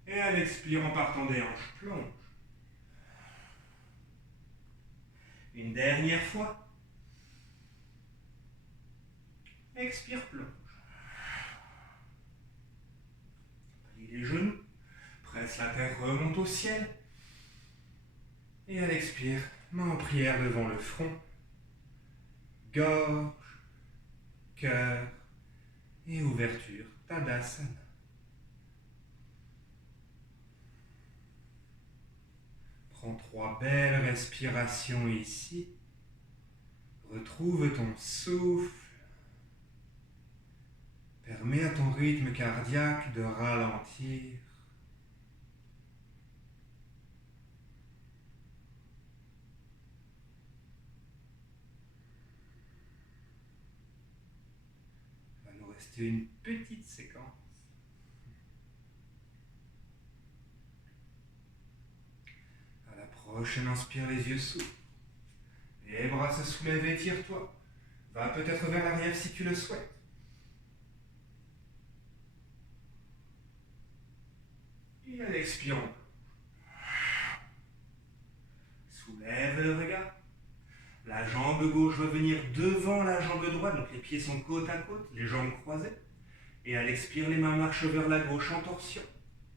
Et à l'expire, en partant des hanches, plonge. Une dernière fois. Expire, plonge. Plie les genoux. Presse la terre, remonte au ciel. Et à l'expire, main en prière devant le front. Gorge, cœur et ouverture. Tadasana. Prends 3 belles respirations ici. Retrouve ton souffle. Permets à ton rythme cardiaque de ralentir. Il va nous rester une petite séquence. À la prochaine, inspire, les yeux s'ouvrent. Les bras se soulèvent, étire-toi. Va peut-être vers l'arrière si tu le souhaites. Et à l'expirant, soulève le regard. La jambe gauche va venir devant la jambe droite, donc les pieds sont côte à côte, les jambes croisées. Et à l'expire, les mains marchent vers la gauche en torsion,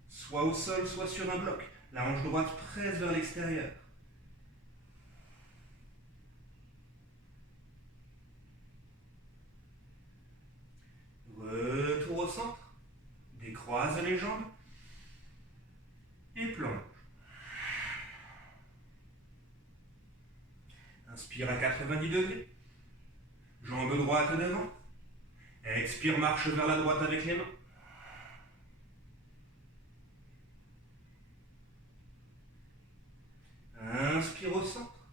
soit au sol, soit sur un bloc. La hanche droite presse vers l'extérieur. Retour au centre, décroise les jambes et plonge. Inspire à 90 degrés, jambe droite devant. Expire, marche vers la droite avec les mains. Inspire au centre.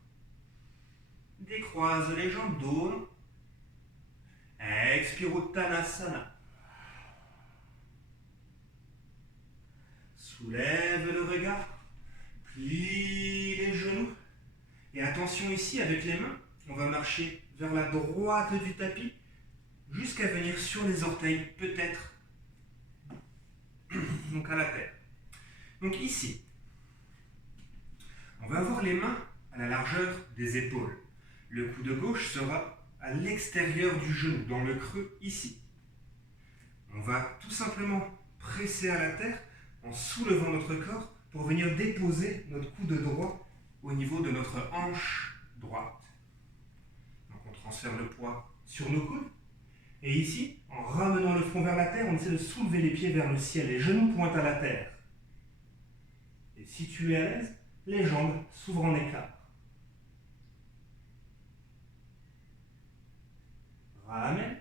Décroise les jambes, dos long. Expire au Tanasana. Soulève le regard. Plie les genoux. Et attention ici, avec les mains, on va marcher vers la droite du tapis jusqu'à venir sur les orteils, peut-être. Donc à la terre. Donc ici, on va avoir les mains à la largeur des épaules. Le coude gauche sera à l'extérieur du genou, dans le creux ici. On va tout simplement presser à la terre en soulevant notre corps pour venir déposer notre coude droit au niveau de notre hanche droite. Donc on transfère le poids sur nos coudes. Et ici, en ramenant le front vers la terre, on essaie de soulever les pieds vers le ciel. Les genoux pointent à la terre. Et si tu es à l'aise, les jambes s'ouvrent en écart. Ramène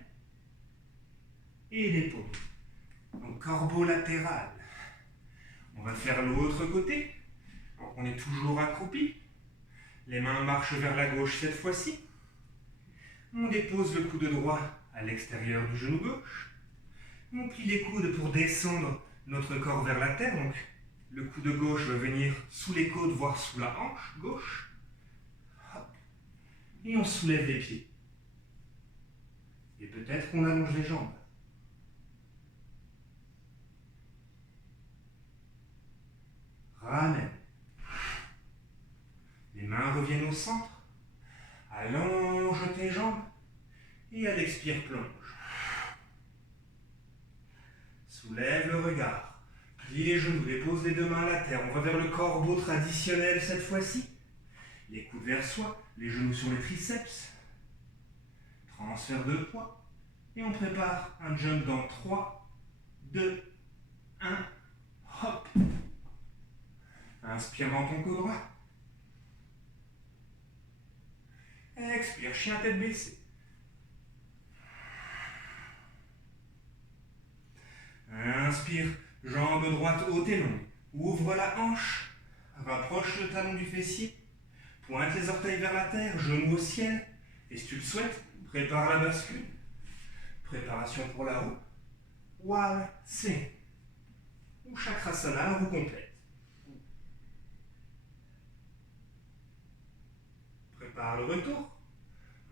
et dépose. Donc corbeau latéral. On va faire l'autre côté. Donc on est toujours accroupi. Les mains marchent vers la gauche cette fois-ci. On dépose le coude droit à l'extérieur du genou gauche. On plie les coudes pour descendre notre corps vers la terre. Donc le coude gauche va venir sous les côtes, voire sous la hanche gauche. Hop. Et on soulève les pieds. Et peut-être qu'on allonge les jambes. Ramène. Les mains reviennent au centre. Allonge tes jambes. Et à l'expire, plonge. Soulève le regard. Plie les genoux, dépose les deux mains à la terre. On va vers le corbeau traditionnel cette fois-ci. Les coudes vers soi, les genoux sur les triceps. Transfert de poids. Et on prépare un jump dans 3, 2, 1. Hop. Inspire dans ton coude droit. Expire, chien tête baissée. Inspire, jambe droite haute et longue. Ouvre la hanche. Rapproche le talon du fessier. Pointe les orteils vers la terre, genoux au ciel. Et si tu le souhaites, prépare la bascule. Préparation pour la roue. Wal, c'est. Ou chakrasana, roue complète. Prépare le retour.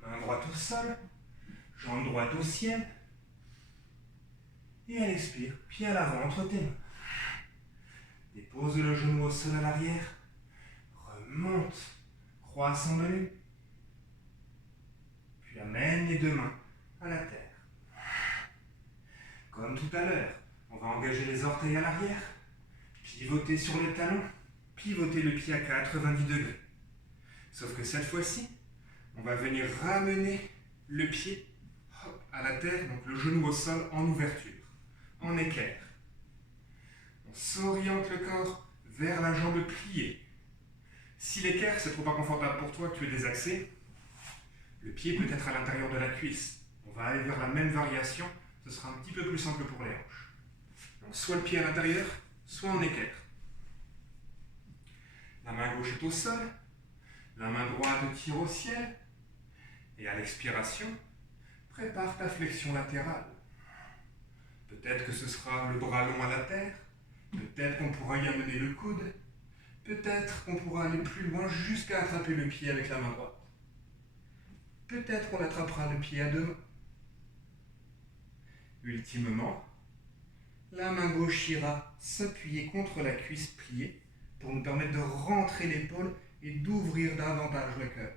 Main droite au sol. Jambe droite au ciel. Et elle expire, pied à l'avant entre tes mains. Dépose le genou au sol à l'arrière. Remonte, croissant de lune. Puis amène les deux mains à la terre. Comme tout à l'heure, on va engager les orteils à l'arrière, pivoter sur les talons, pivoter le pied à 90 degrés. Sauf que cette fois-ci, on va venir ramener le pied à la terre, donc le genou au sol en ouverture, en équerre. On s'oriente le corps vers la jambe pliée. Si l'équerre c'est trop inconfortable pour toi, que tu es désaxé, le pied peut être à l'intérieur de la cuisse. On va aller vers la même variation, ce sera un petit peu plus simple pour les hanches. Donc soit le pied à l'intérieur, soit en équerre. La main gauche est au sol, la main droite tire au ciel, et à l'expiration, prépare ta flexion latérale. Peut-être que ce sera le bras long à la terre, peut-être qu'on pourra y amener le coude, peut-être qu'on pourra aller plus loin jusqu'à attraper le pied avec la main droite. Peut-être qu'on attrapera le pied à deux mains. Ultimement, la main gauche ira s'appuyer contre la cuisse pliée pour nous permettre de rentrer l'épaule et d'ouvrir davantage le cœur.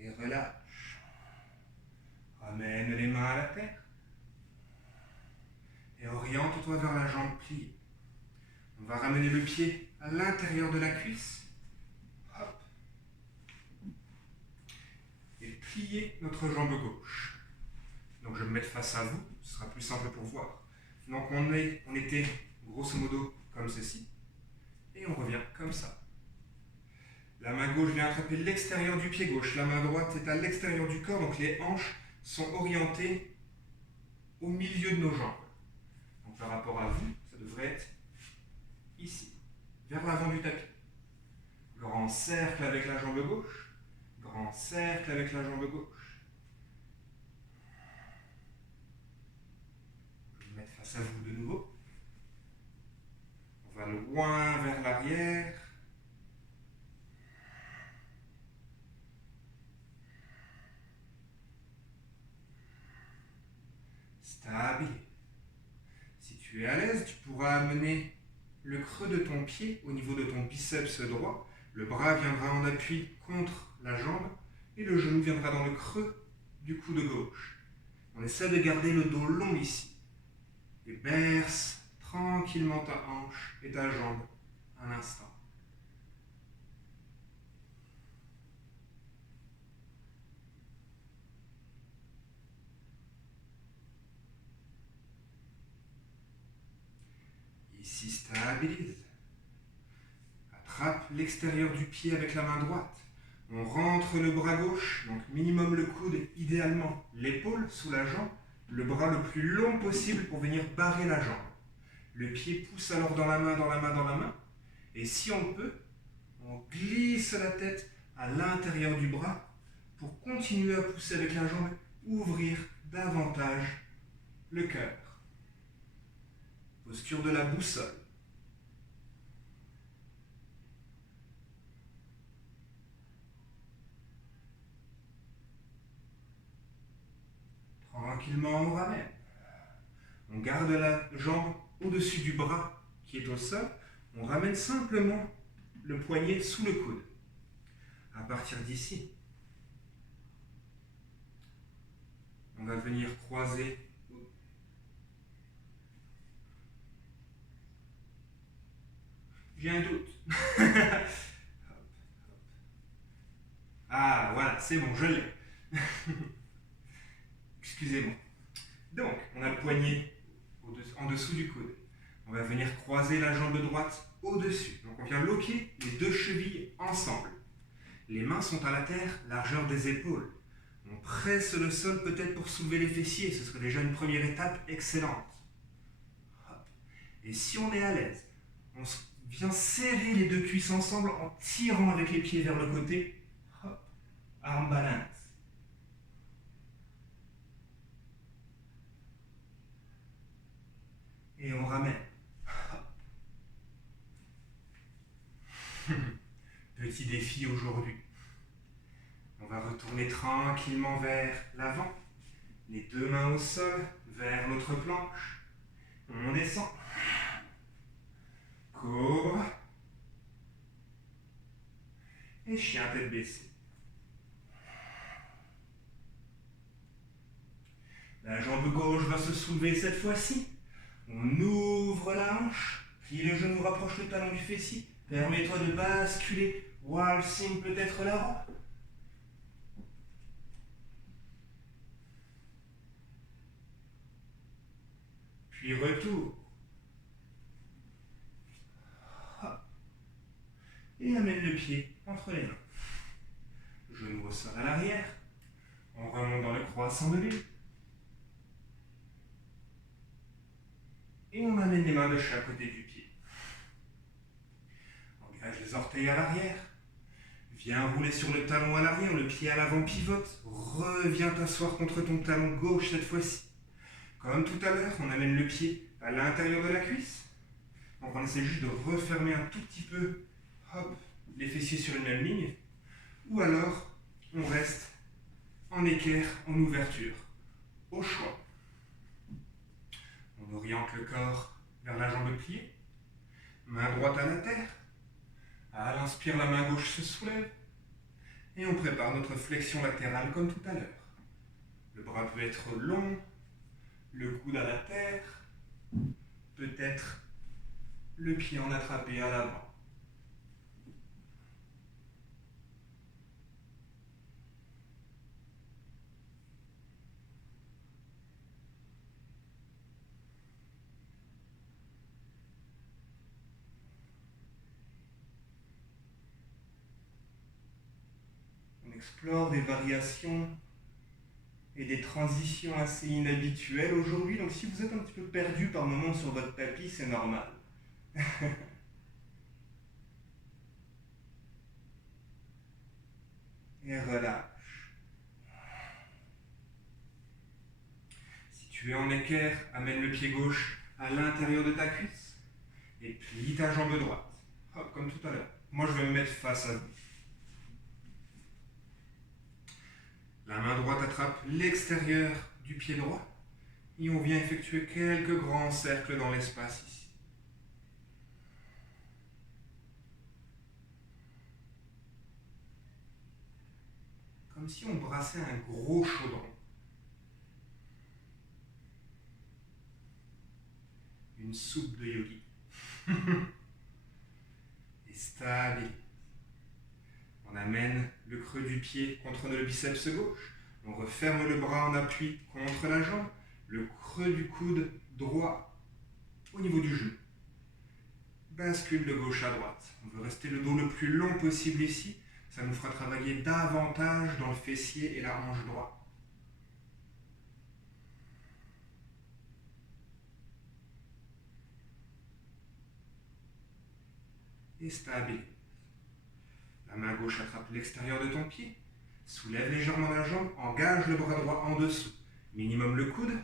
Et relâche. Ramène les mains à la terre. Et oriente-toi vers la jambe pliée. On va ramener le pied à l'intérieur de la cuisse. Hop. Et plier notre jambe gauche. Donc je vais me mettre face à vous, ce sera plus simple pour voir. Donc on était grosso modo comme ceci. Et on revient comme ça. La main gauche vient attraper l'extérieur du pied gauche. La main droite est à l'extérieur du corps, donc les hanches sont orientées au milieu de nos jambes. Donc par rapport à vous, ça devrait être ici, vers l'avant du tapis. Grand cercle avec la jambe gauche, grand cercle avec la jambe gauche. Je vais me mettre face à vous de nouveau. On va loin vers l'arrière. Stable. Si tu es à l'aise, tu pourras amener le creux de ton pied au niveau de ton biceps droit. Le bras viendra en appui contre la jambe et le genou viendra dans le creux du coude gauche. On essaie de garder le dos long ici. Et berce tranquillement ta hanche et ta jambe un instant. Ici, stabilise. Attrape l'extérieur du pied avec la main droite. On rentre le bras gauche, donc minimum le coude, idéalement l'épaule sous la jambe, le bras le plus long possible pour venir barrer la jambe. Le pied pousse alors dans la main, dans la main, dans la main. Et si on peut, on glisse la tête à l'intérieur du bras pour continuer à pousser avec la jambe, ouvrir davantage le cœur. Posture de la boussole. Tranquillement, on ramène. On garde la jambe au-dessus du bras qui est au sol. On ramène simplement le poignet sous le coude. À partir d'ici, on va venir croiser. J'ai un doute. Ah, voilà, c'est bon, je l'ai. Excusez-moi. Donc, on a le poignet en dessous du coude. On va venir croiser la jambe droite au-dessus. Donc, on vient loquer les deux chevilles ensemble. Les mains sont à la terre, largeur des épaules. On presse le sol peut-être pour soulever les fessiers. Ce serait déjà une première étape excellente. Hop. Et si on est à l'aise, on vient serrer les deux cuisses ensemble en tirant avec les pieds vers le côté. Hop. Arm balance. Et on ramène. Petit défi aujourd'hui. On va retourner tranquillement vers l'avant. Les deux mains au sol, vers notre planche. On descend. Cobra. Et chien tête baissée. La jambe gauche va se soulever cette fois-ci. On ouvre la hanche, plie le genou, rapproche le talon du fessier. Permets-toi de basculer, waltzing peut-être là-bas. Puis retour. Et amène le pied entre les mains. Genou au sol à l'arrière. On remonte dans le croissant de lune. Et on amène les mains de chaque côté du pied. Engage les orteils à l'arrière. Viens rouler sur le talon à l'arrière, le pied à l'avant pivote. Reviens t'asseoir contre ton talon gauche cette fois-ci. Comme tout à l'heure, on amène le pied à l'intérieur de la cuisse. Donc on essaie juste de refermer un tout petit peu, hop, les fessiers sur une même ligne. Ou alors, on reste en équerre, en ouverture, au choix. On oriente le corps vers la jambe pliée. Main droite à la terre. À l'inspire, la main gauche se soulève. Et on prépare notre flexion latérale comme tout à l'heure. Le bras peut être long, le coude à la terre, peut-être le pied en attrapé à l'avant. On explore des variations et des transitions assez inhabituelles aujourd'hui. Donc si vous êtes un petit peu perdu par moment sur votre tapis, c'est normal. Et relâche. Si tu es en équerre, amène le pied gauche à l'intérieur de ta cuisse et plie ta jambe droite. Hop, comme tout à l'heure. Moi, je vais me mettre face à vous. La main droite attrape l'extérieur du pied droit et on vient effectuer quelques grands cercles dans l'espace ici. Comme si on brassait un gros chaudron. une soupe de yogi. Et stabilise. On amène le creux du pied contre le biceps gauche. On referme le bras en appui contre la jambe. Le creux du coude droit au niveau du genou. Bascule de gauche à droite. On veut rester le dos le plus long possible ici. Ça nous fera travailler davantage dans le fessier et la hanche droite. Et stabilise. La main gauche attrape l'extérieur de ton pied. Soulève légèrement la jambe. Engage le bras droit en dessous. Minimum le coude.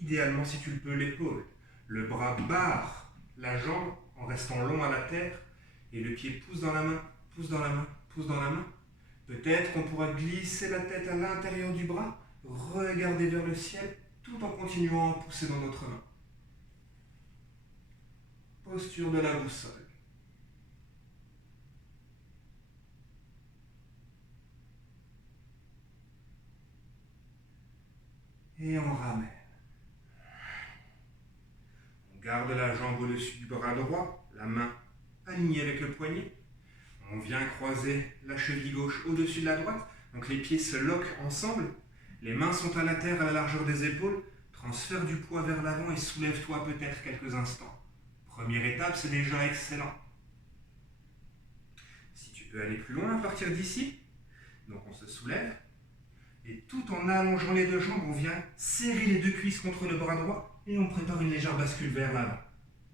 Idéalement, si tu le peux, l'épaule. Le bras barre la jambe en restant long à la terre. Et le pied pousse dans la main, pousse dans la main, pousse dans la main. Peut-être qu'on pourra glisser la tête à l'intérieur du bras, regarder vers le ciel, tout en continuant à pousser dans notre main. Posture de la boussole. Et on ramène. On garde la jambe au-dessus du bras droit, la main alignée avec le poignet. On vient croiser la cheville gauche au-dessus de la droite. Donc les pieds se loquent ensemble. Les mains sont à la terre à la largeur des épaules. Transfère du poids vers l'avant et soulève-toi peut-être quelques instants. Première étape, c'est déjà excellent. Si tu peux aller plus loin à partir d'ici, donc on se soulève. Et tout en allongeant les deux jambes, on vient serrer les deux cuisses contre le bras droit et on prépare une légère bascule vers l'avant,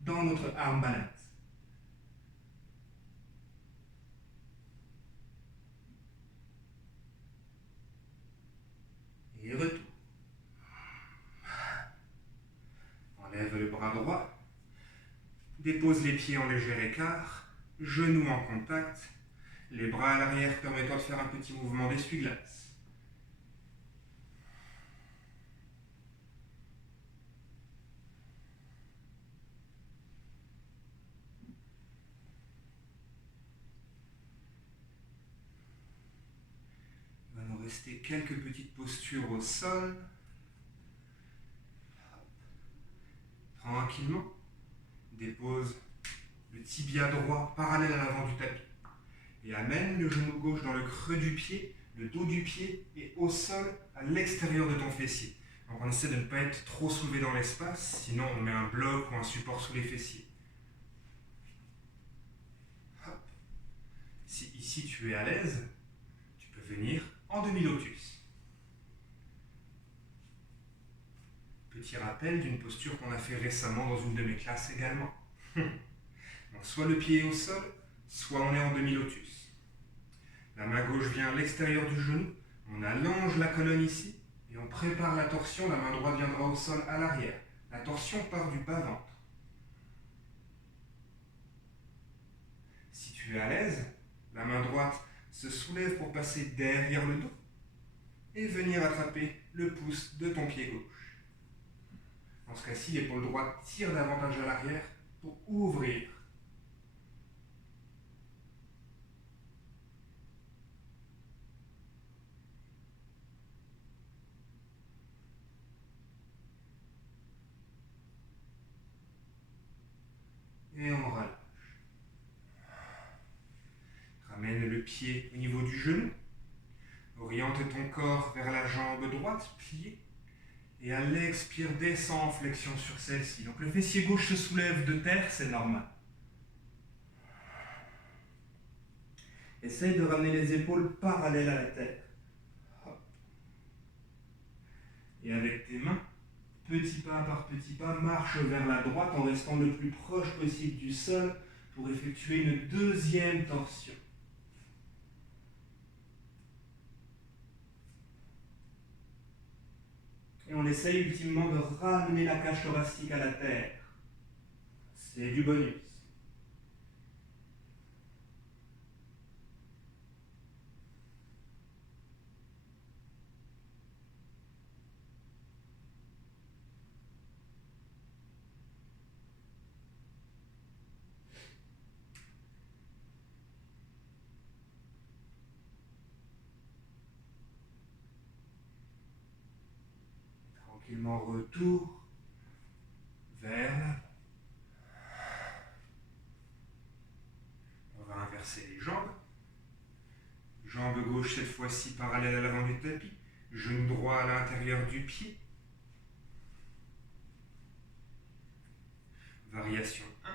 dans notre arm balance. Et retour. Enlève le bras droit. Dépose les pieds en léger écart. Genoux en contact. Les bras à l'arrière permettant de faire un petit mouvement d'essuie-glace. Il va nous rester quelques petites postures au sol. Tranquillement. Dépose le tibia droit parallèle à l'avant du tapis. Et amène le genou gauche dans le creux du pied, le dos du pied et au sol à l'extérieur de ton fessier. Donc on essaie de ne pas être trop soulevé dans l'espace, sinon on met un bloc ou un support sous les fessiers. Hop. Si ici tu es à l'aise, tu peux venir en demi-lotus. Petit rappel d'une posture qu'on a fait récemment dans une de mes classes également. Donc soit le pied est au sol, soit on est en demi-lotus. La main gauche vient à l'extérieur du genou, on allonge la colonne ici et on prépare la torsion, la main droite viendra au sol à l'arrière. La torsion part du bas-ventre. Si tu es à l'aise, la main droite se soulève pour passer derrière le dos et venir attraper le pouce de ton pied gauche. Dans ce cas-ci, l'épaule droite tire davantage à l'arrière pour ouvrir. Et on relâche. Ramène le pied au niveau du genou. Oriente ton corps vers la jambe droite, pliée. Et à l'expire, descend en flexion sur celle-ci. Donc le fessier gauche se soulève de terre, c'est normal. Essaye de ramener les épaules parallèles à la terre. Hop. Et avec tes mains, petit pas par petit pas, marche vers la droite en restant le plus proche possible du sol pour effectuer une deuxième torsion. Et on essaye ultimement de ramener la cage thoracique à la terre. C'est du bonus. Tranquillement retour vers Jambe gauche cette fois-ci parallèle à l'avant du tapis. Genou droit à l'intérieur du pied. Variation 1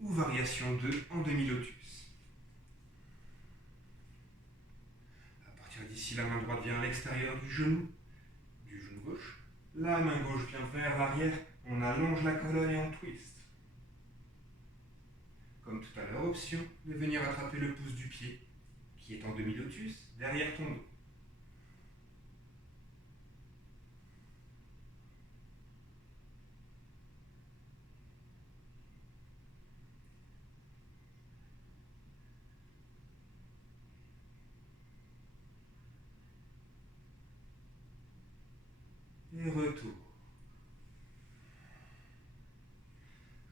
ou variation 2 en demi-lotus. À partir d'ici, la main droite vient à l'extérieur du genou gauche. La main gauche vient vers l'arrière. On allonge la colonne et on twist. Comme tout à l'heure, option de venir attraper le pouce du pied, qui est en demi-lotus, derrière ton dos. Et retour.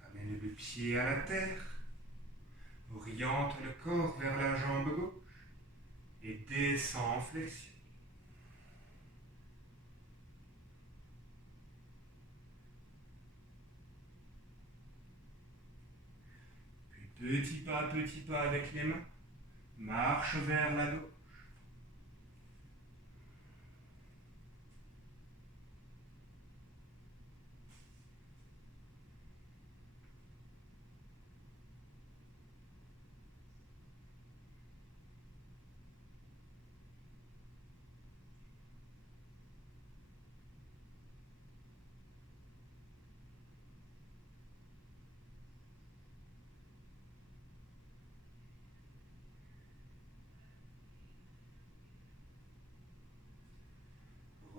Amène le pied à la terre. Oriente le corps vers la jambe gauche et descend en flexion. Puis petit pas avec les mains, marche vers la gauche.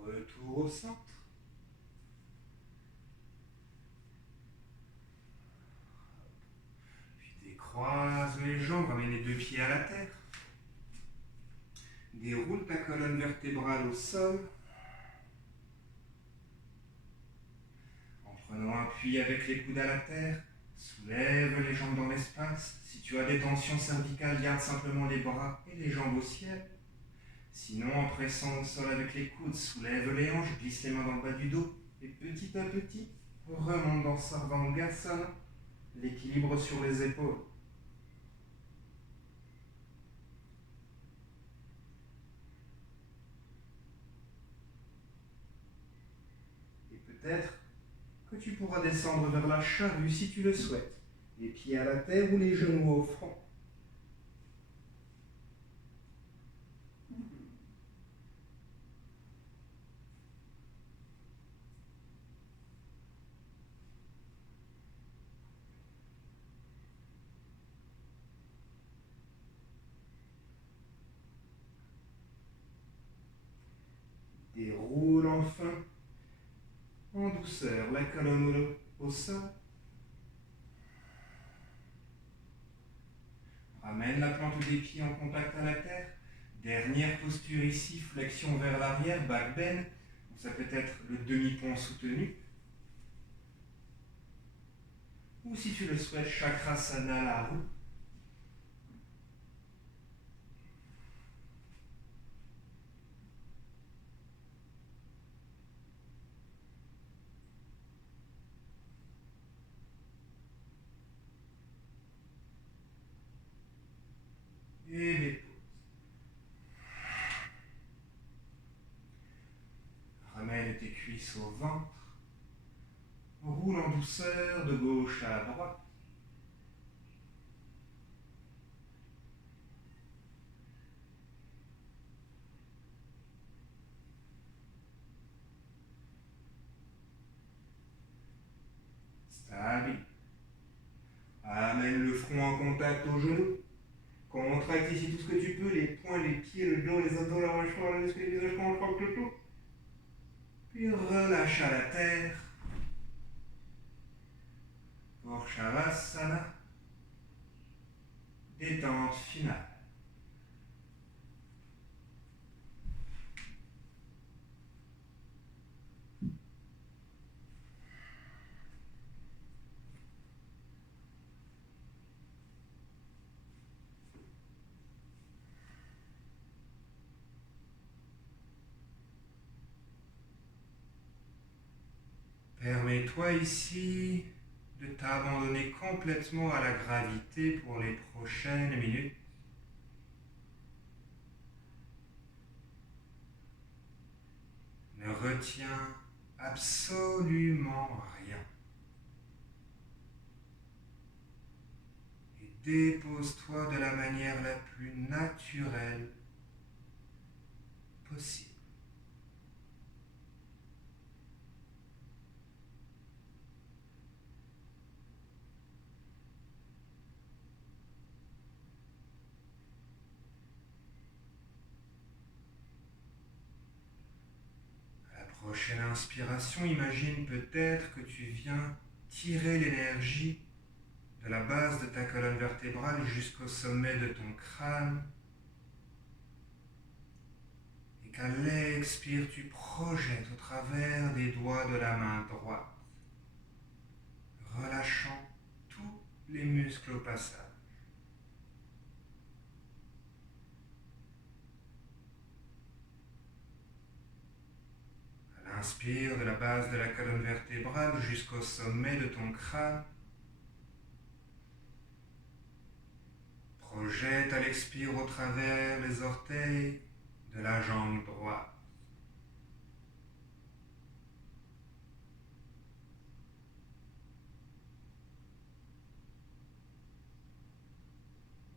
Retour au centre. Puis décroise les jambes, ramène les deux pieds à la terre. Déroule ta colonne vertébrale au sol. En prenant appui avec les coudes à la terre, soulève les jambes dans l'espace. Si tu as des tensions cervicales, garde simplement les bras et les jambes au ciel. Sinon, en pressant au sol avec les coudes, soulève les hanches, glisse les mains dans le bas du dos et petit à petit, remonte dans Sarvangasana, l'équilibre sur les épaules. Et peut-être que tu pourras descendre vers la charrue si tu le souhaites, les pieds à la terre ou les genoux au front. Déroule enfin en douceur la colonne au sol. Ramène la plante des pieds en contact à la terre. Dernière posture ici, flexion vers l'arrière, back bend. Ça peut être le demi-pont soutenu. Ou si tu le souhaites, chakrasana, la roue. Et les pauses. Ramène tes cuisses au ventre. Roule en douceur de gauche à droite. Stable. Amène le front en contact au genou. Contracte ici tout ce que tu peux, les poings, les pieds, le dos, les abdos, la mâchoire, le visage, contracte le tout. Puis relâche à la terre. Pour Shavasana. Détente finale. Permets-toi ici de t'abandonner complètement à la gravité pour les prochaines minutes. retiens absolument rien. Et dépose-toi de la manière la plus naturelle possible. À la prochaine inspiration, imagine peut-être que tu viens tirer l'énergie de la base de ta colonne vertébrale jusqu'au sommet de ton crâne. Et qu'à l'expire, tu projettes au travers des doigts de la main droite, relâchant tous les muscles au passage. À l'inspire, de la base de la colonne vertébrale jusqu'au sommet de ton crâne. Projette à l'expire au travers les orteils de la jambe droite.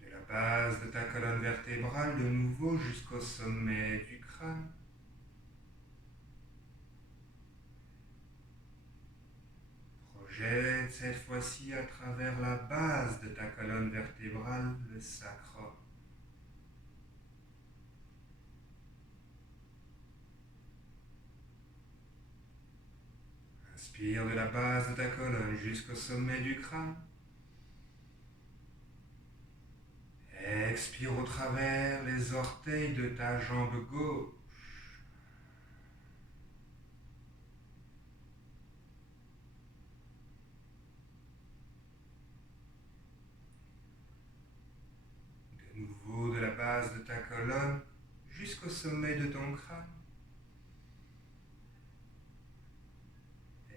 De la base de ta colonne vertébrale de nouveau jusqu'au sommet du crâne. Projette cette fois-ci à travers la base de ta colonne vertébrale le sacrum. Inspire de la base de ta colonne jusqu'au sommet du crâne. Expire au travers les orteils de ta jambe gauche. De nouveau de la base de ta colonne jusqu'au sommet de ton crâne.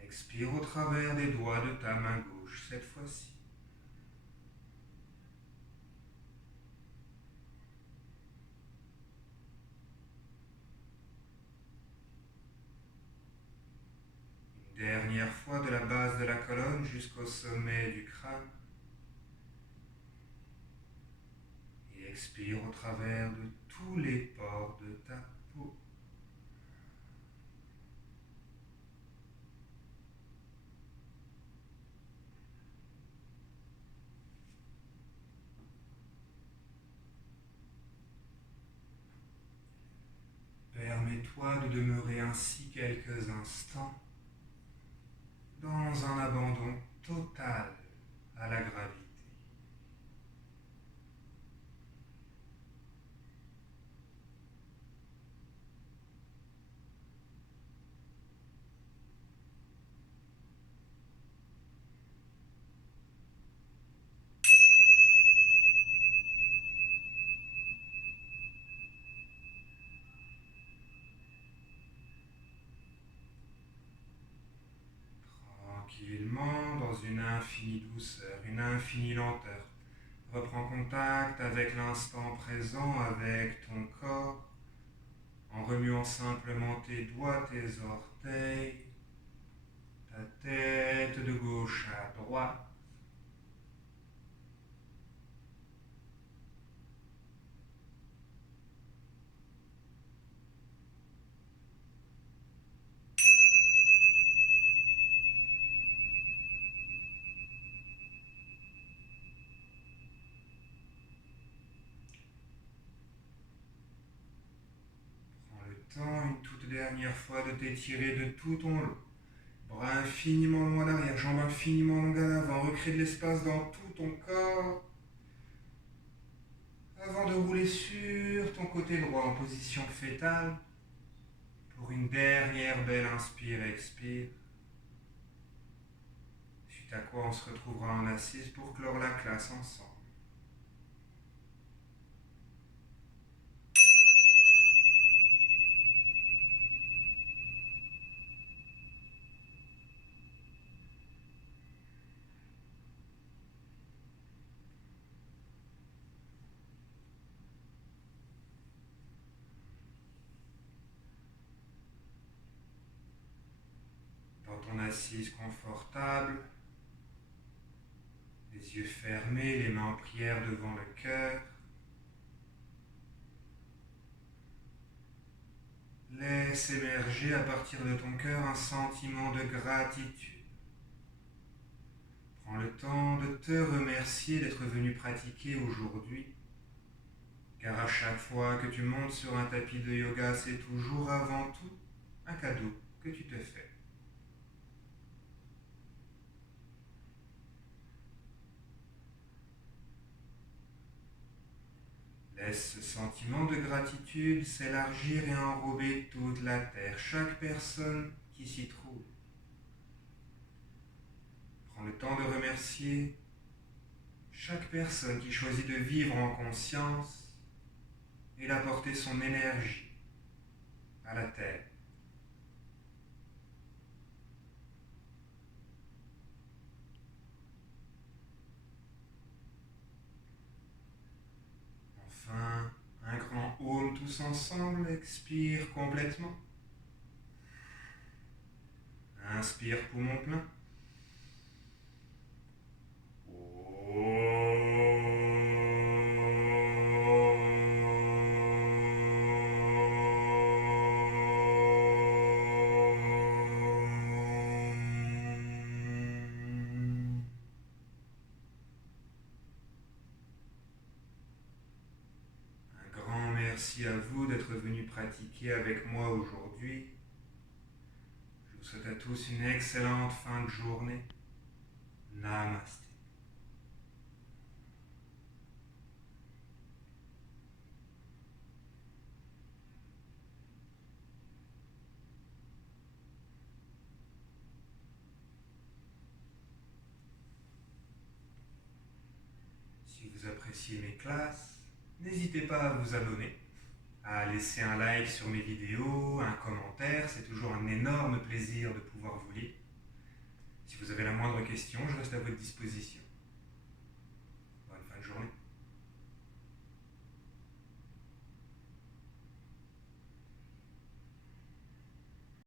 Expire au travers des doigts de ta main gauche cette fois-ci. Une dernière fois de la base de la colonne jusqu'au sommet du crâne. Et expire au travers de tous les pores de ta peau. Permets-toi de demeurer ainsi quelques instants dans un abandon total à la gravité. Tranquillement, dans une infinie douceur, une infinie lenteur, reprends contact avec l'instant présent, avec ton corps, en remuant simplement tes doigts, tes orteils, ta tête de gauche à droite. Prends le temps une toute dernière fois de t'étirer de tout ton long. Bras infiniment long à l'arrière, jambes infiniment longues à l'avant, recrée de l'espace dans tout ton corps. Avant de rouler sur ton côté droit en position fétale, pour une dernière belle inspire-expire. Suite à quoi on se retrouvera en assise pour clore la classe ensemble. assise confortable, les yeux fermés, les mains en prière devant le cœur. Laisse émerger à partir de ton cœur un sentiment de gratitude. Prends le temps de te remercier d'être venu pratiquer aujourd'hui, car à chaque fois que tu montes sur un tapis de yoga, c'est toujours avant tout un cadeau que tu te fais. Laisse ce sentiment de gratitude s'élargir et enrober toute la terre, chaque personne qui s'y trouve. Prends le temps de remercier chaque personne qui choisit de vivre en conscience et d'apporter son énergie à la terre. Enfin, un grand home tous ensemble, expire complètement. Inspire poumon plein. Un grand merci à vous d'être venus pratiquer avec moi aujourd'hui. Je vous souhaite à tous une excellente fin de journée. Namasté. Si vous appréciez mes classes, n'hésitez pas à vous abonner, à laisser un like sur mes vidéos, un commentaire, c'est toujours un énorme plaisir de pouvoir vous lire. Si vous avez la moindre question, je reste à votre disposition.